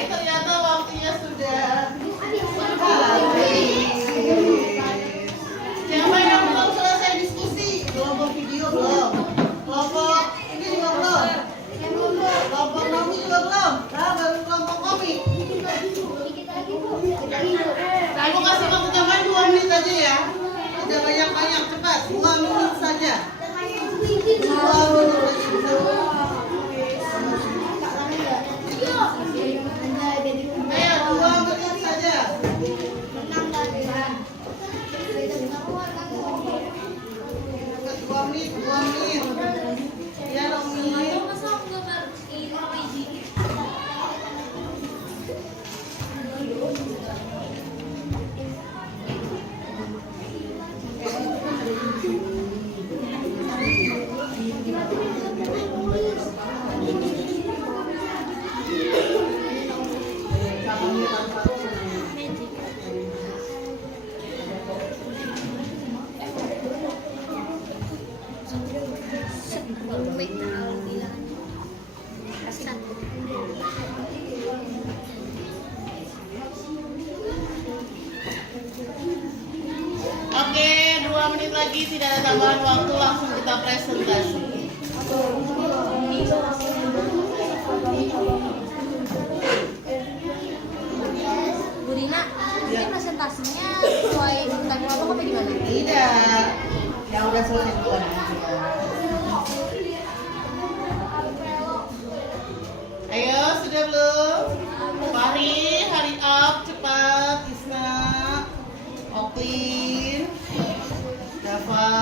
Ternyata waktunya sudah habis. Siapa yang belum selesai diskusi? Kelompok video belum? Kelompok ini juga belum? Kelompok nomi juga belum? Nah, baru kelompok komik. Aku kasih waktu jaman 2 menit aja ya. Tidak banyak-banyak, cepat 2 menit saja. 2 menit aja. Ayo 2 menit saja. 2 menit, 2 menit. Ya, Romi. Oke, 2 menit lagi, tidak ada tambahan waktu, langsung kita presentasi. Bu Rina, ini presentasinya sesuai tentang kelompok apa gimana? Tidak, yang udah selesai duluan aja. Ayo, sudah belum? Fahri, hurry up, cepat. Isna, Oklin, Dava.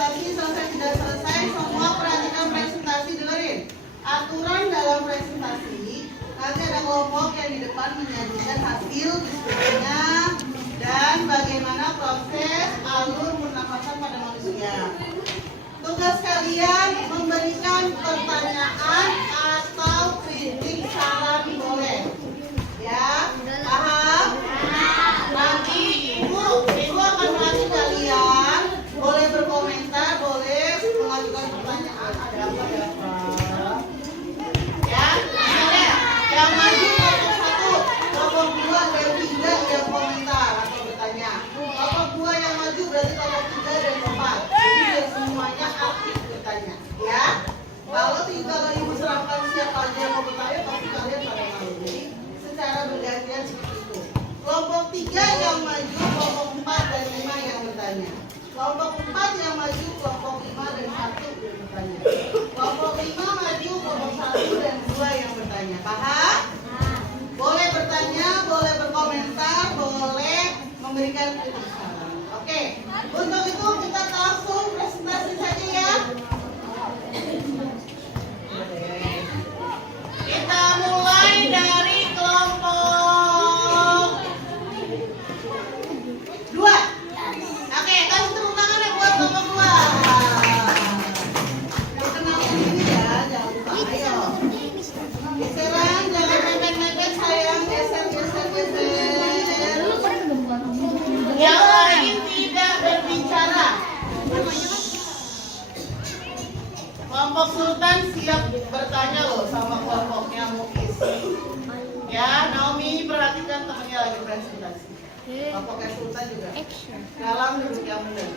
presentasi selesai tidak selesai, semua perhatikan presentasi, dengerin. Aturan dalam presentasi, nanti ada kelompok yang di depan menyajikan hasil diskusinya dan bagaimana proses alur pernafasan pada manusia. Tugas kalian memberikan pertanyaan atau kritik saran boleh. Ya, paham? Nanti ibu akan melatih kalian, boleh berkomentar, boleh mengajukan pertanyaan. Ada apa ya, Pak? Ya, misalnya yang maju kelompok 1, kelompok 2 dan 3 yang komentar atau bertanya. Kelompok 2 yang maju berarti kelompok 3 dan 4. Jadi biar semuanya aktif bertanya. Ya, kalau ibu serahkan siapa aja yang mau bertanya, pasti kalian pada malu. Jadi secara bergantian seperti itu. Kelompok 3 yang maju, kelompok 4 dan 5 yang bertanya. Kelompok 4 yang maju, kelompok 5 dan 1 yang bertanya. Kelompok 5 maju, kelompok 1 dan 2 yang bertanya. Paham? Boleh bertanya, boleh berkomentar, boleh memberikan kritik saran. Oke, untuk itu kita langsung presentasi saja ya. Kita mulai dari kelompok 2. Oke, kasih tepuk tangan ya buat kelompok 2. Perkenalkan ini ya, jangan lupa. Ayo. Geseran, jangan mepet-mepet sayang. Geser. Yang lain tidak berbicara. Kelompok Sultan siap bertanya loh sama kelompoknya Mukis. Ya, Naomi perhatikan temannya lagi presentasi. Kelompoknya Sultan juga. Dalam duduk yang benar.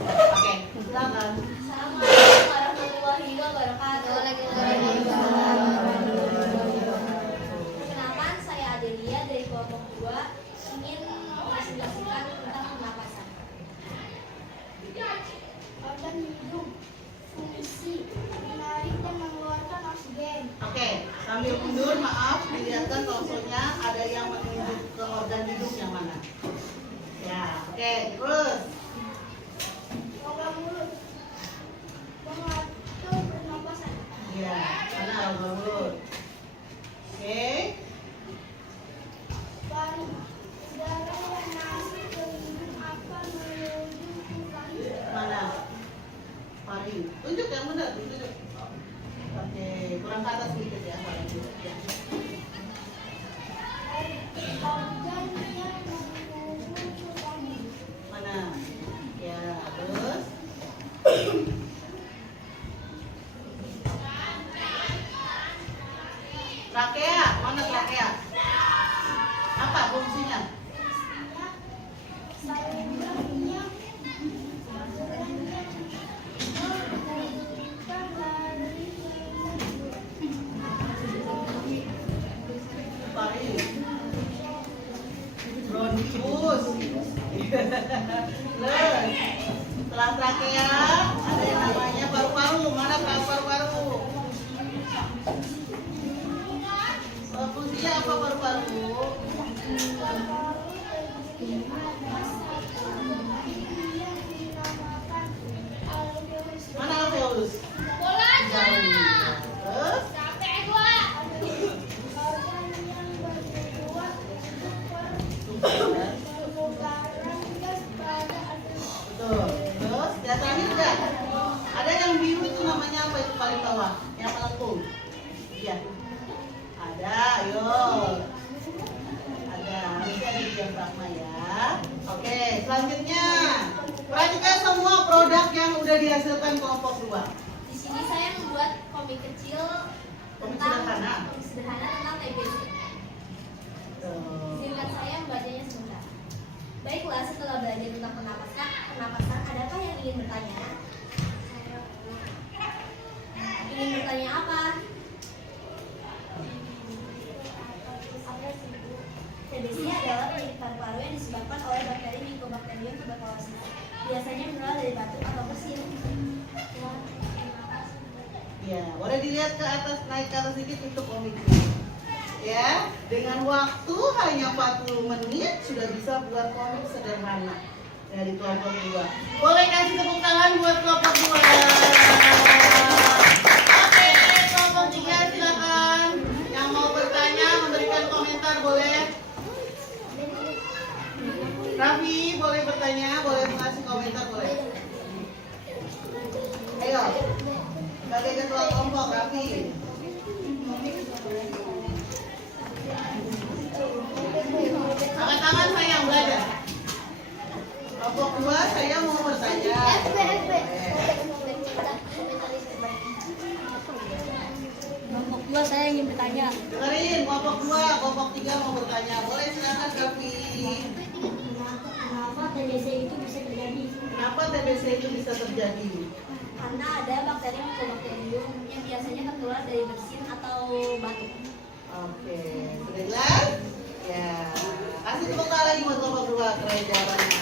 Oke, silakan. Assalamualaikum warahmatullahi wabarakatuh. Perkenalkan, saya Adelia dari kelompok 2 ingin mempresentasikan tentang pernapasan. Organ hidup, fungsi, menarik dan mengeluarkan oksigen. Oke, sambil mundur, maaf, dilihatkan klausulnya ada yang menunjuk ke organ hidup yang mana. Ya, oke, terus. Organ mulut, mengatur pernapasan. Ya, mana organ mulut. Oke, Paru, udara yang masuk ke hidung akan menuju ke paru. mana? Paling. Tunjuk yang benar, tunjuk. Oke, kurang ke atas sedikit ya. Ya. Organ yang menghubung ke paru. Mana? Ya, terus. Trakea, mana trakea? Apa fungsinya? Salurannya Paling. Bronkius. Terus, setelah trakea ada yang namanya paru-paru. Mana paru-paru? Fungsinya apa paru-paru? Mana alveolus? Terus? Betul. Terus, yang terakhir enggak? Ada yang biru itu namanya apa itu paling bawah? Yang melengkung. Iya. Ada, ayo. Ada, harusnya ada di diafragma ya. Oke, selanjutnya. Perhatikan semua produk yang udah dihasilkan kelompok 2. Di sini saya membuat komik kecil Komik tentang sederhana. tentang TBC. Izinkan saya membacanya sebentar. Baiklah, setelah belajar tentang pernapasan, adakah yang ingin bertanya? Ingin bertanya apa? TBC adalah penyakit paru-paru yang disebabkan oleh bakteri Mycobacterium tuberculosis. Biasanya berasal dari batuk atau bersin. Ya, boleh dilihat ke atas, naik ke atas sedikit itu komiknya. Ya, dengan waktu hanya 40 menit sudah bisa buat komik sederhana. dari kelompok 2. Boleh kasih tepuk tangan buat kelompok 2. Oke, kelompok 3 silakan. Yang mau bertanya, memberikan komentar boleh. Raffi boleh bertanya, boleh mengasih komentar boleh. Ayo, sebagai ketua kelompok Raffi. Angkat tangan sayang belajar. Kelompok 2 saya mau bertanya. Kelompok 2 saya ingin bertanya. Dengerin, kelompok 2, kelompok 3 mau bertanya. Boleh silakan Raffi. Kenapa TBC itu bisa terjadi? Kenapa TBC itu bisa terjadi? Karena ada bakteri Mycobacterium yang biasanya tertular dari bersin atau batuk. Oke, sudah jelas? Ya, kasih tepuk tangan lagi buat kelompok 2, keren jawabannya.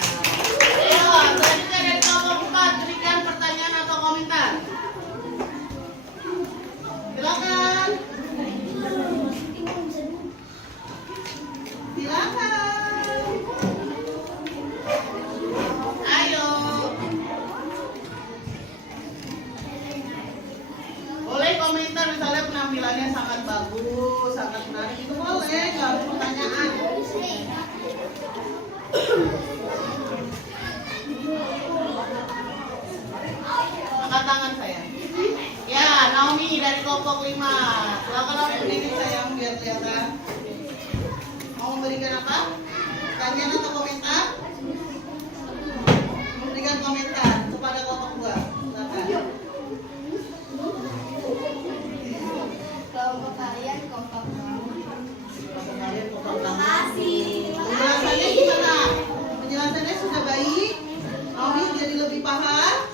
Ayo, selanjutnya dari kelompok 4, berikan pertanyaan atau komentar. Silakan. Silakan. Ayo. Boleh komentar misalnya penampilannya sangat bagus, sangat menarik, itu boleh, nggak harus pertanyaan. Angkat tangan saya. Ya, Naomi dari kelompok 5. Silakan Naomi berdiri sayang biar kelihatan. Mau memberikan apa? Pertanyaan atau komentar? Memberikan komentar kepada kelompok 2. Silakan. Kelompok kalian kompak banget. Kelompok kalian kompak Terima banget. kasih. Penjelasannya gimana? Penjelasannya sudah baik? Naomi jadi lebih paham?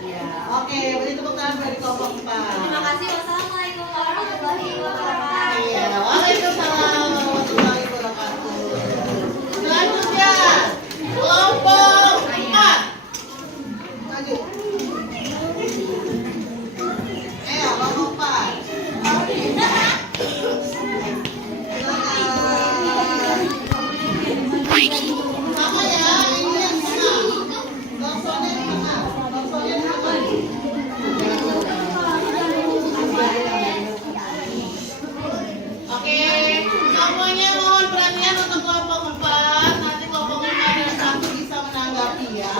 Ya, oke, beri tepuk tangan dari kelompok 4. Terima kasih. Wassalamualaikum warahmatullahi wabarakatuh. Iya, waalaikumsalam warahmatullahi wabarakatuh. Selanjutnya, kelompok 4. Maju. Kelompok 4. Sama ya, ini yang di tengah. Doksornya di tengah. Doksornya di tengah. Oke, semuanya mohon perhatian untuk kelompok 4. Nanti kelompok 5 dan 1 bisa menanggapi ya.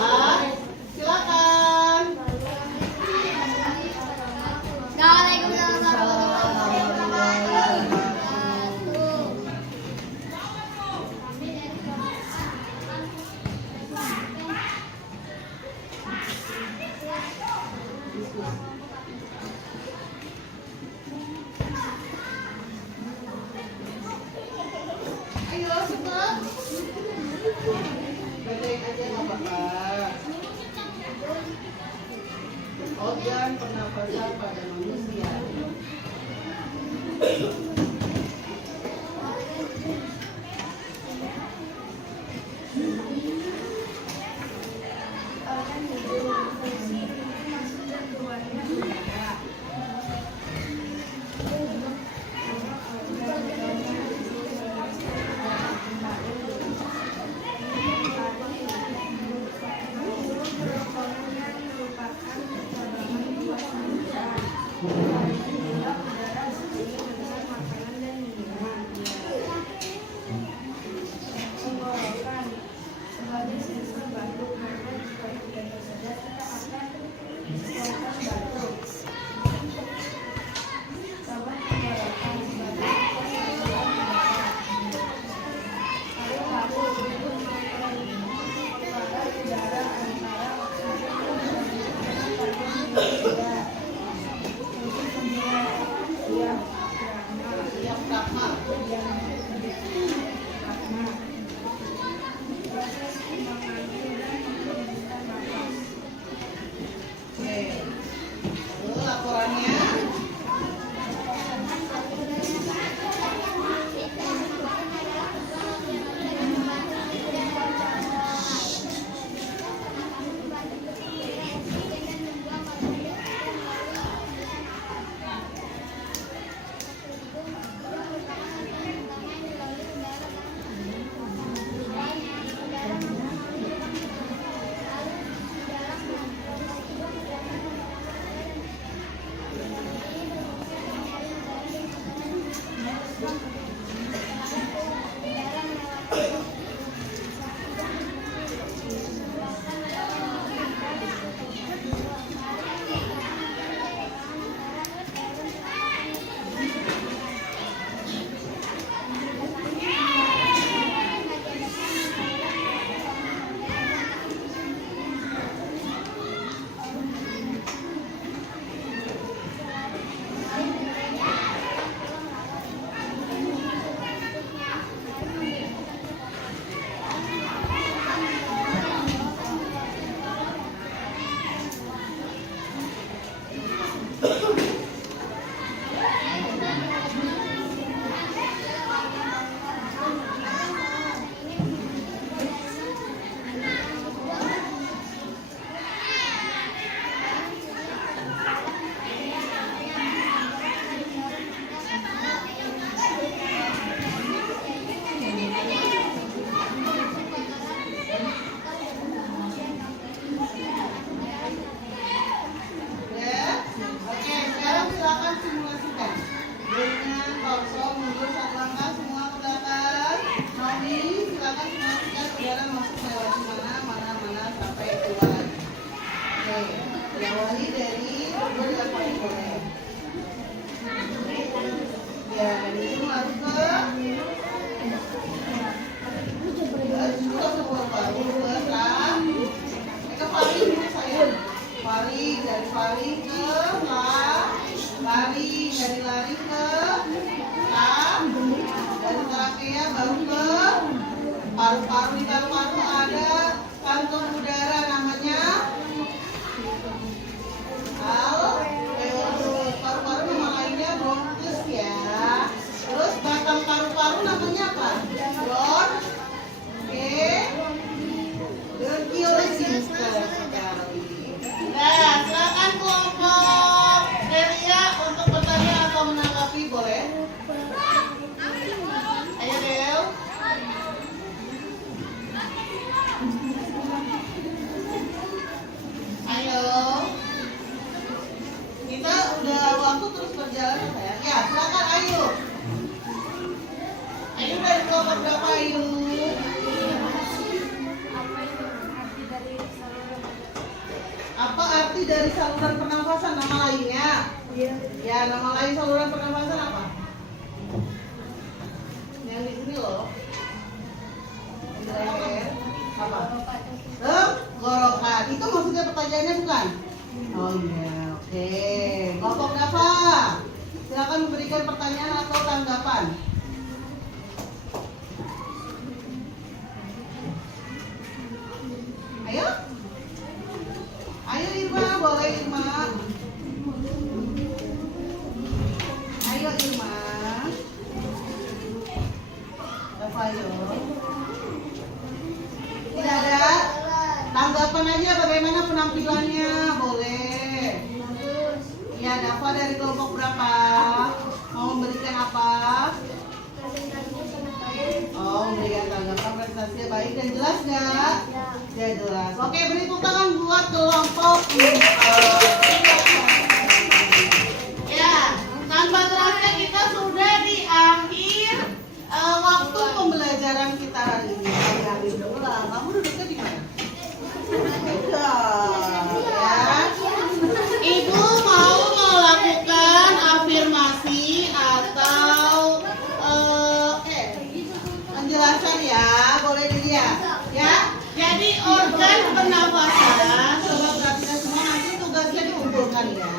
Silakan. Assalamualaikum warahmatullahi wabarakatuh. Ayo cepat. Bacain aja nggak apa-apa. Organ pernapasan pada manusia. Organ hidup berfungsi itu maksudnya keluarnya udara. Sebagai sensor batuk, maka jika tidak tersedia kita akan mengeluarkan batuk. Sabun tenggorokan sebagai sensor udara. Paru-paru itu mengeluarkan udara antara oksigen dan karbon dioksida. Untuk pembuat diafragma. Proses mengambil dan menghembuskan nafas. Oke. Lalu laporannya. Ya, oke, sekarang silakan simulasikan. Dengan kosong mundur satu langkah semua ke belakang. Naomi, silakan simulasikan udara masuk lewat mana sampai keluar lagi. Oke, diawali dari berdua dengan paling boleh. Ya, dari itu masuk ke paling saya paling dari paling ke lari dari lari ke dari trakea baru ke paru-paru. Di paru-paru ada kantong udara namanya alveolus. Paru-paru nama lainnya bronkus ya. Terus batang paru-paru namanya apa? Bronkiolisis sekali. Nah, silakan kelompok Delia untuk bertanya atau menanggapi boleh. Ayo Del. Ayo. Kita udah waktu terus berjalan sayang. Ya, silakan Ayu. Ayu dari kelompok berapa Ayu? Apa arti dari saluran pernafasan nama lainnya? Ya, nama lain saluran pernafasan apa? Yang di sini loh. Apa? Tenggorokan. Itu maksudnya pertanyaannya bukan? Oh iya, oke. Kelompok berapa? Silakan memberikan pertanyaan atau tanggapan. Ayo. Ayo Irma, boleh Irma. Ayo Irma. Ayo. Tidak ada? Tanggapan aja bagaimana penampilannya, boleh. Ya, Dava dari kelompok berapa? Mau memberikan apa? Oh, memberikan tanggapan prestasinya baik dan jelas nggak? Ya jelas. Oke, beri tepuk tangan buat kelompok 4. Ya, tanpa terasa kita sudah di akhir waktu pembelajaran kita hari ini. Di akhir dulu lah. Kamu duduknya di mana? Ya. Ibu mau melakukan afirmasi atau penjelasan ya, boleh dilihat ya. Jadi organ pernafasan, coba perhatikan semua, nanti tugasnya dikumpulkan ya.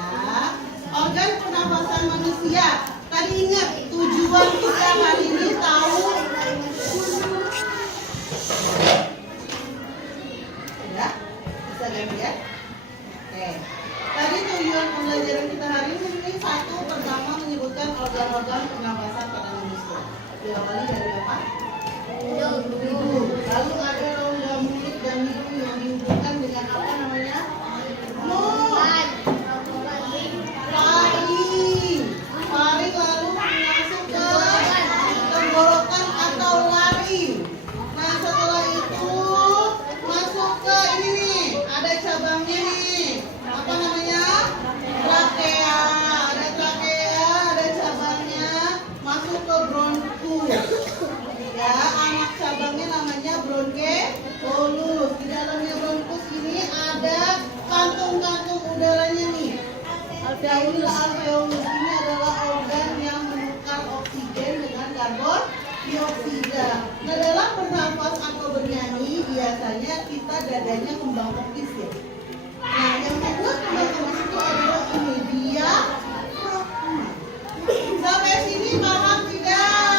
Organ pernafasan manusia. Tadi ingat tujuan kita hari ini tahu. Ya, bisa lihat. Oke. Tadi tujuan pembelajaran kita hari ini satu, pertama menyebutkan organ-organ pernafasan pada manusia. Diawali dari apa? Hidung. Lalu ada rongga mulut dan hidung yang dihubungkan dengan apa namanya? Faring lalu masuk ke tenggorokan atau laring. Nah setelah itu masuk ke ini nih, ada cabangnya nih. Apa namanya? Trakea. Ada trakea, ada cabangnya. Masuk ke bronkus. Ya, anak cabangnya namanya bronkeolus. Di dalamnya bronkus ini ada kantung-kantung udaranya nih. Alveolus ini adalah organ yang menukar oksigen dengan karbon dioksida. Nah, dalam bernafas atau bernyanyi biasanya kita dadanya kembang kepis ya. Nah, yang membuat kembang kepis itu adalah ini dia. Sampai sini paham tidak?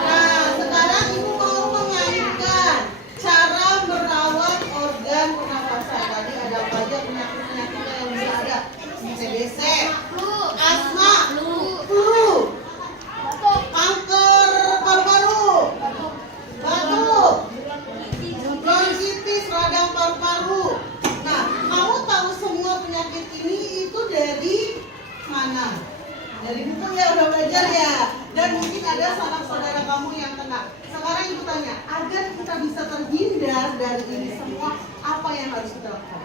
Nah, sekarang ibu mau mengaitkan cara merawat organ pernafasan. Tadi ada apa aja penyakit-penyakit yang bisa ada? TBC, Dari buku ya udah belajar ya. Dan mungkin ada sanak saudara kamu yang kena. Sekarang ibu tanya, agar kita bisa terhindar dari ini semua, apa yang harus kita lakukan?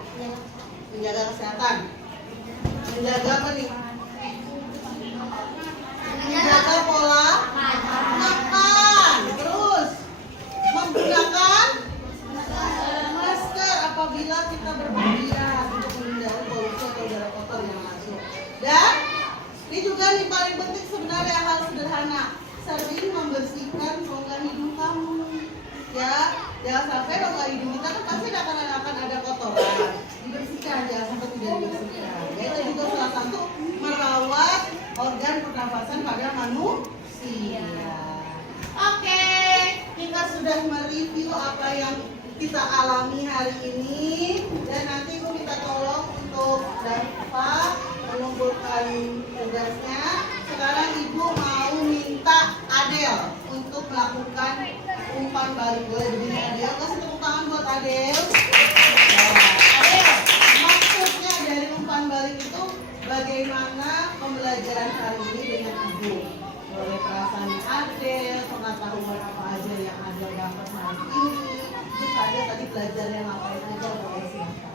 Menjaga kesehatan. Menjaga apa nih? Menjaga pola makan. Terus menggunakan masker apabila kita berpergian untuk menghindari polusi atau udara kotor yang masuk. Dan ini juga nih paling penting sebenarnya hal sederhana, sering membersihkan rongga hidung kamu. Ya, jangan sampai rongga hidung kita kan pasti akan ada kotoran. Dibersihkan, jangan sampai tidak dibersihkan. Ya, itu juga salah satu merawat organ pernafasan pada manusia. Oke, kita sudah mereview apa yang kita alami hari ini, dan nanti ibu minta tolong untuk dapat mengumpulkan tugasnya. Sekarang ibu mau minta Adel untuk melakukan umpan balik. Boleh begini Adel, kasih tepuk tangan buat Adel. Adel, maksudnya dari umpan balik itu bagaimana pembelajaran hari ini dengan ibu? Boleh perasaan Adel, pengetahuan apa aja yang Adel dapat hari ini. Terus Adel tadi belajar yang ngapain aja, boleh silakan.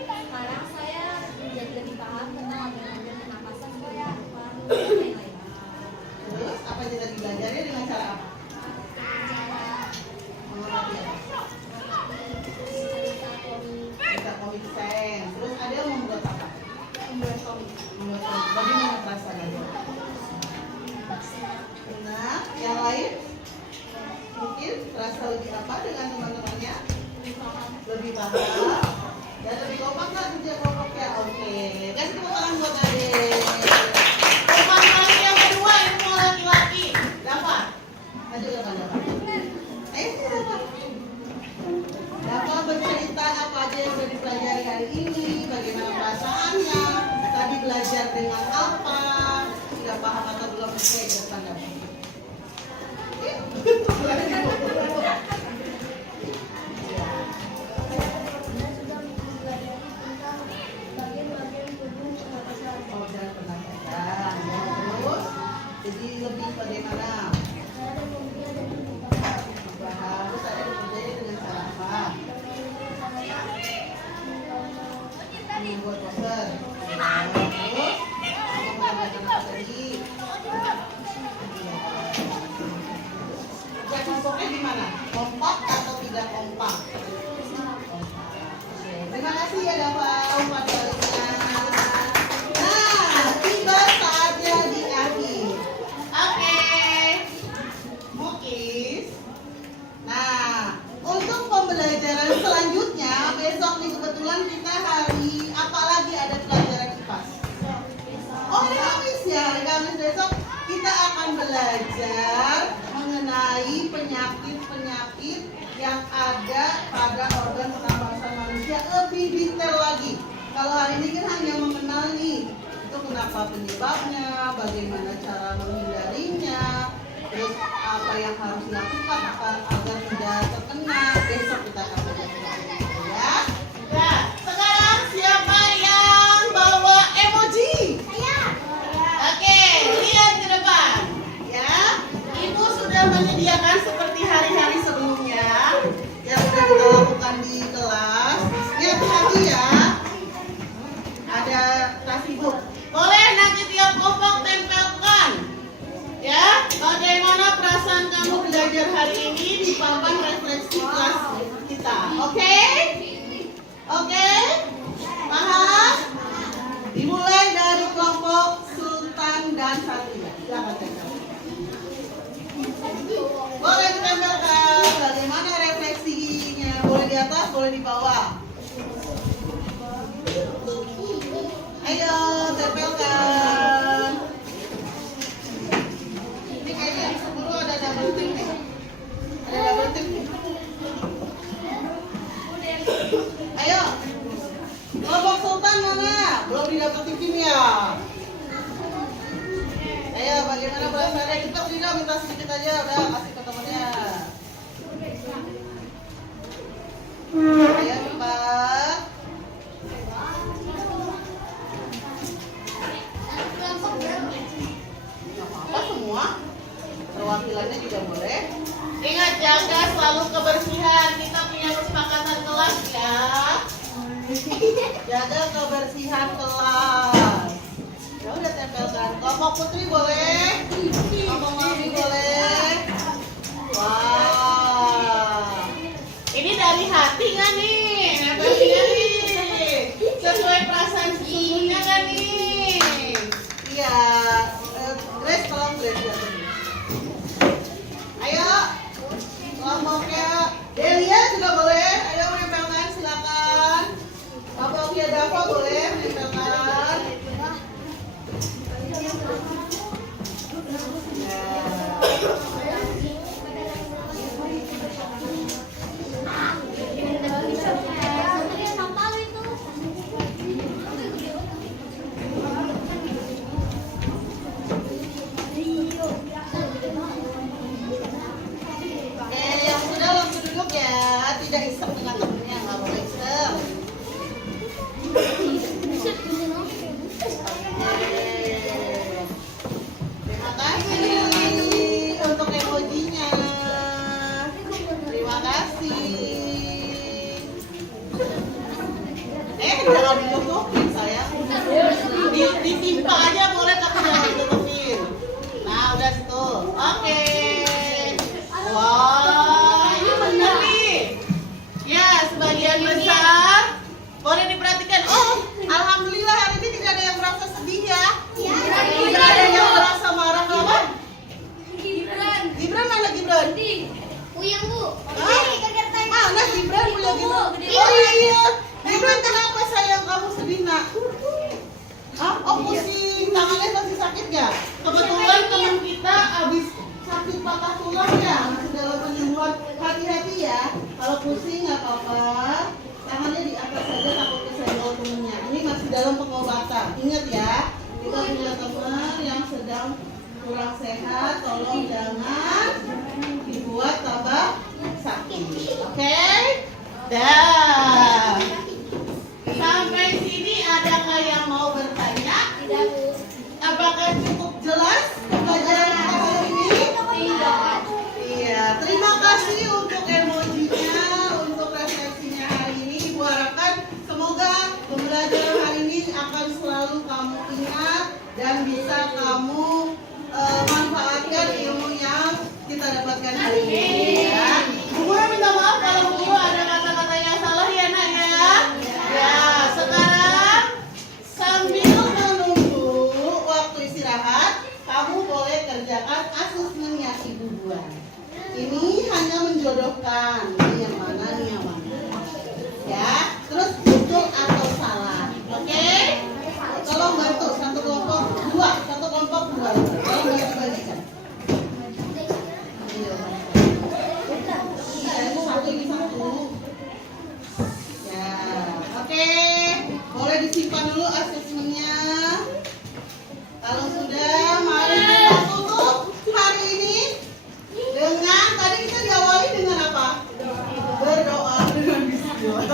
Sekarang saya menjadi lebih paham tentang organ pernapasan seperti paru-paru dan lain-lain. Terus apa yang tadi belajarnya dengan cara apa? Mengerti apa? Bisa komik sense. Terus Adel membuat apa? Membuat komik. Membuat komik. Bagaimana perasaan Adel? Nah, yang lain? Mungkin terasa lebih apa dengan teman-temannya? Lebih paham dan lebih kompak nggak kerja kelompoknya? Oke, kasih tepuk tangan buat Adel. Umpan balik yang kedua ilmu laki-laki. Dapat? Maju dapat. Ayo dapat. Dapat bercerita apa aja yang sudah dipelajari hari ini, bagaimana perasaannya, tadi belajar dengan apa, sudah paham atau belum? Oke, ke depan dapat. Organ pernafasan. Terus, jadi lebih bagaimana? Harus ada bekerja dengan cara apa? Membuat poster. Terus, mengerjakan apa tadi? Ya, kelompoknya gimana? Kompak atau tidak kompak? Terima kasih ya Dava umpan baliknya. Nah, tiba saatnya di akhir. Oke. Mukis. Nah, untuk pembelajaran selanjutnya besok nih kebetulan kita hari apa lagi ada pelajaran IPAS? Oh, hari Kamis ya. Hari Kamis besok kita akan belajar mengenai penyakit-penyakit yang ada pada organ pernapasan manusia lebih detail lagi. Kalau hari ini kan hanya mengenal nih, itu kenapa penyebabnya, bagaimana cara menghindarinya, terus apa yang harus dilakukan agar tidak terkena. Besok kita akan belajar itu ya. Nah, sekarang siapa yang bawa emoji? Oke, lihat ke depan. Ya, Ibu sudah menyediakan seperti hari-hari sebelumnya yang sudah kita lakukan di kelas. Lihat hati ya. Ada tas Ibu. Boleh nanti tiap kelompok tempelkan. Ya, bagaimana perasaan kamu belajar hari ini di papan refleksi kelas kita. Oke? Oke? Paham? Dimulai dari kelompok Sultan dan Satria. Silakan tempel. Boleh ditempelkan. Bagaimana refleksinya? Boleh di atas, boleh di bawah. Ayo tempelkan. Ini kayaknya di sebelum ada double tick nih. Ada double tick nih. Ayo. Kelompok Sultan mana? Belum didapetin kimia. Ayo, bagaimana perasaannya? Kita tidak minta sedikit aja, udah kasih ke temannya. Ayo, cepat. kelas ya. Jaga kebersihan kelas. Ya udah tempelkan. Kelompok putri boleh? Kelompok mami boleh? Wah. Ini dari hati nggak nih? Nempelnya nih. Sesuai perasaan sesungguhnya nggak nih? Iya. Grace, tolong Grace ya. Ayo. Kelompoknya Delia juga boleh. Ayo menempelkan silakan. Kelompoknya Dava boleh menempelkan. Oke, yang sudah langsung duduk ya. Tidak iseng dengan temennya, nggak boleh iseng. Terima kasih untuk emojinya. Terima kasih. Jangan ditutupin sayang. Ditimpa aja boleh tapi jangan ditutupin. Nah, udah situ. Oke. Wah, ini benar nih. Ya, sebagian besar boleh diperhatikan. Oh, alhamdulillah hari ini tidak ada yang merasa sedih ya. Tidak ada yang merasa marah, kenapa? Gibran mana Gibran? Puyeng Bu. Mana Gibran punya Gibran? Oh iya, Gibran kenapa sayang kamu sedih nak? Hah? Oh pusing, tangannya masih sakit ya? Kebetulan teman kita habis sakit patah tulang ya, masih dalam penyembuhan. Hati-hati ya, kalau pusing nggak apa-apa, tangannya di atas saja takut kesenggol temennya. Ini masih dalam pengobatan. Ingat ya, kita punya teman yang sedang kurang sehat, tolong jangan dibuat tambah sakit. Oke? Dah. Sampai sini adakah yang mau bertanya? Apakah cukup jelas pembelajaran kita hari ini? Iya, terima kasih untuk emojinya, untuk refleksinya hari ini. Ibu harapkan semoga pembelajaran hari ini akan selalu kamu ingat dan bisa kamu manfaatkan ilmu yang kita dapatkan hari ini ya. Bu Guru minta maaf kalau Bu Guru ada kata-kata yang salah ya nak ya. Ya, sekarang sambil menunggu waktu istirahat, kamu boleh kerjakan asesmennya Ibu buat. Ini hanya menjodohkan ini yang mana, ini yang mana. Ya, terus betul atau salah. Oke? Tolong bantu satu kelompok dua. Tolong bantu-bagikan. Iya. Ini satu, ini satu. Ya, oke. Boleh disimpan dulu asesmennya. Kalau sudah, mari kita tutup hari ini dengan tadi kita diawali dengan apa? Berdoa dengan bismillah.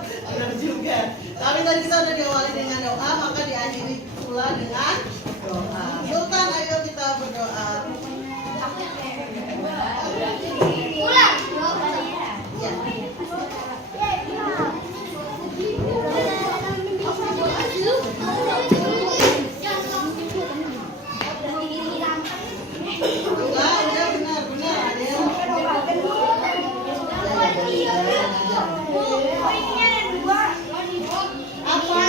Benar juga. Tapi tadi kita sudah diawali dengan doa, maka diakhiri pula dengan doa. Sultan, ayo kita berdoa. Ya. Enggak, udah benar Adel. Apa?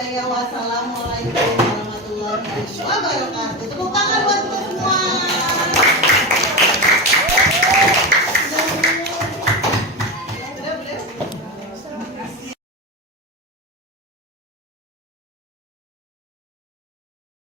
hidayah. Wassalamualaikum warahmatullahi wabarakatuh. Tepuk tangan.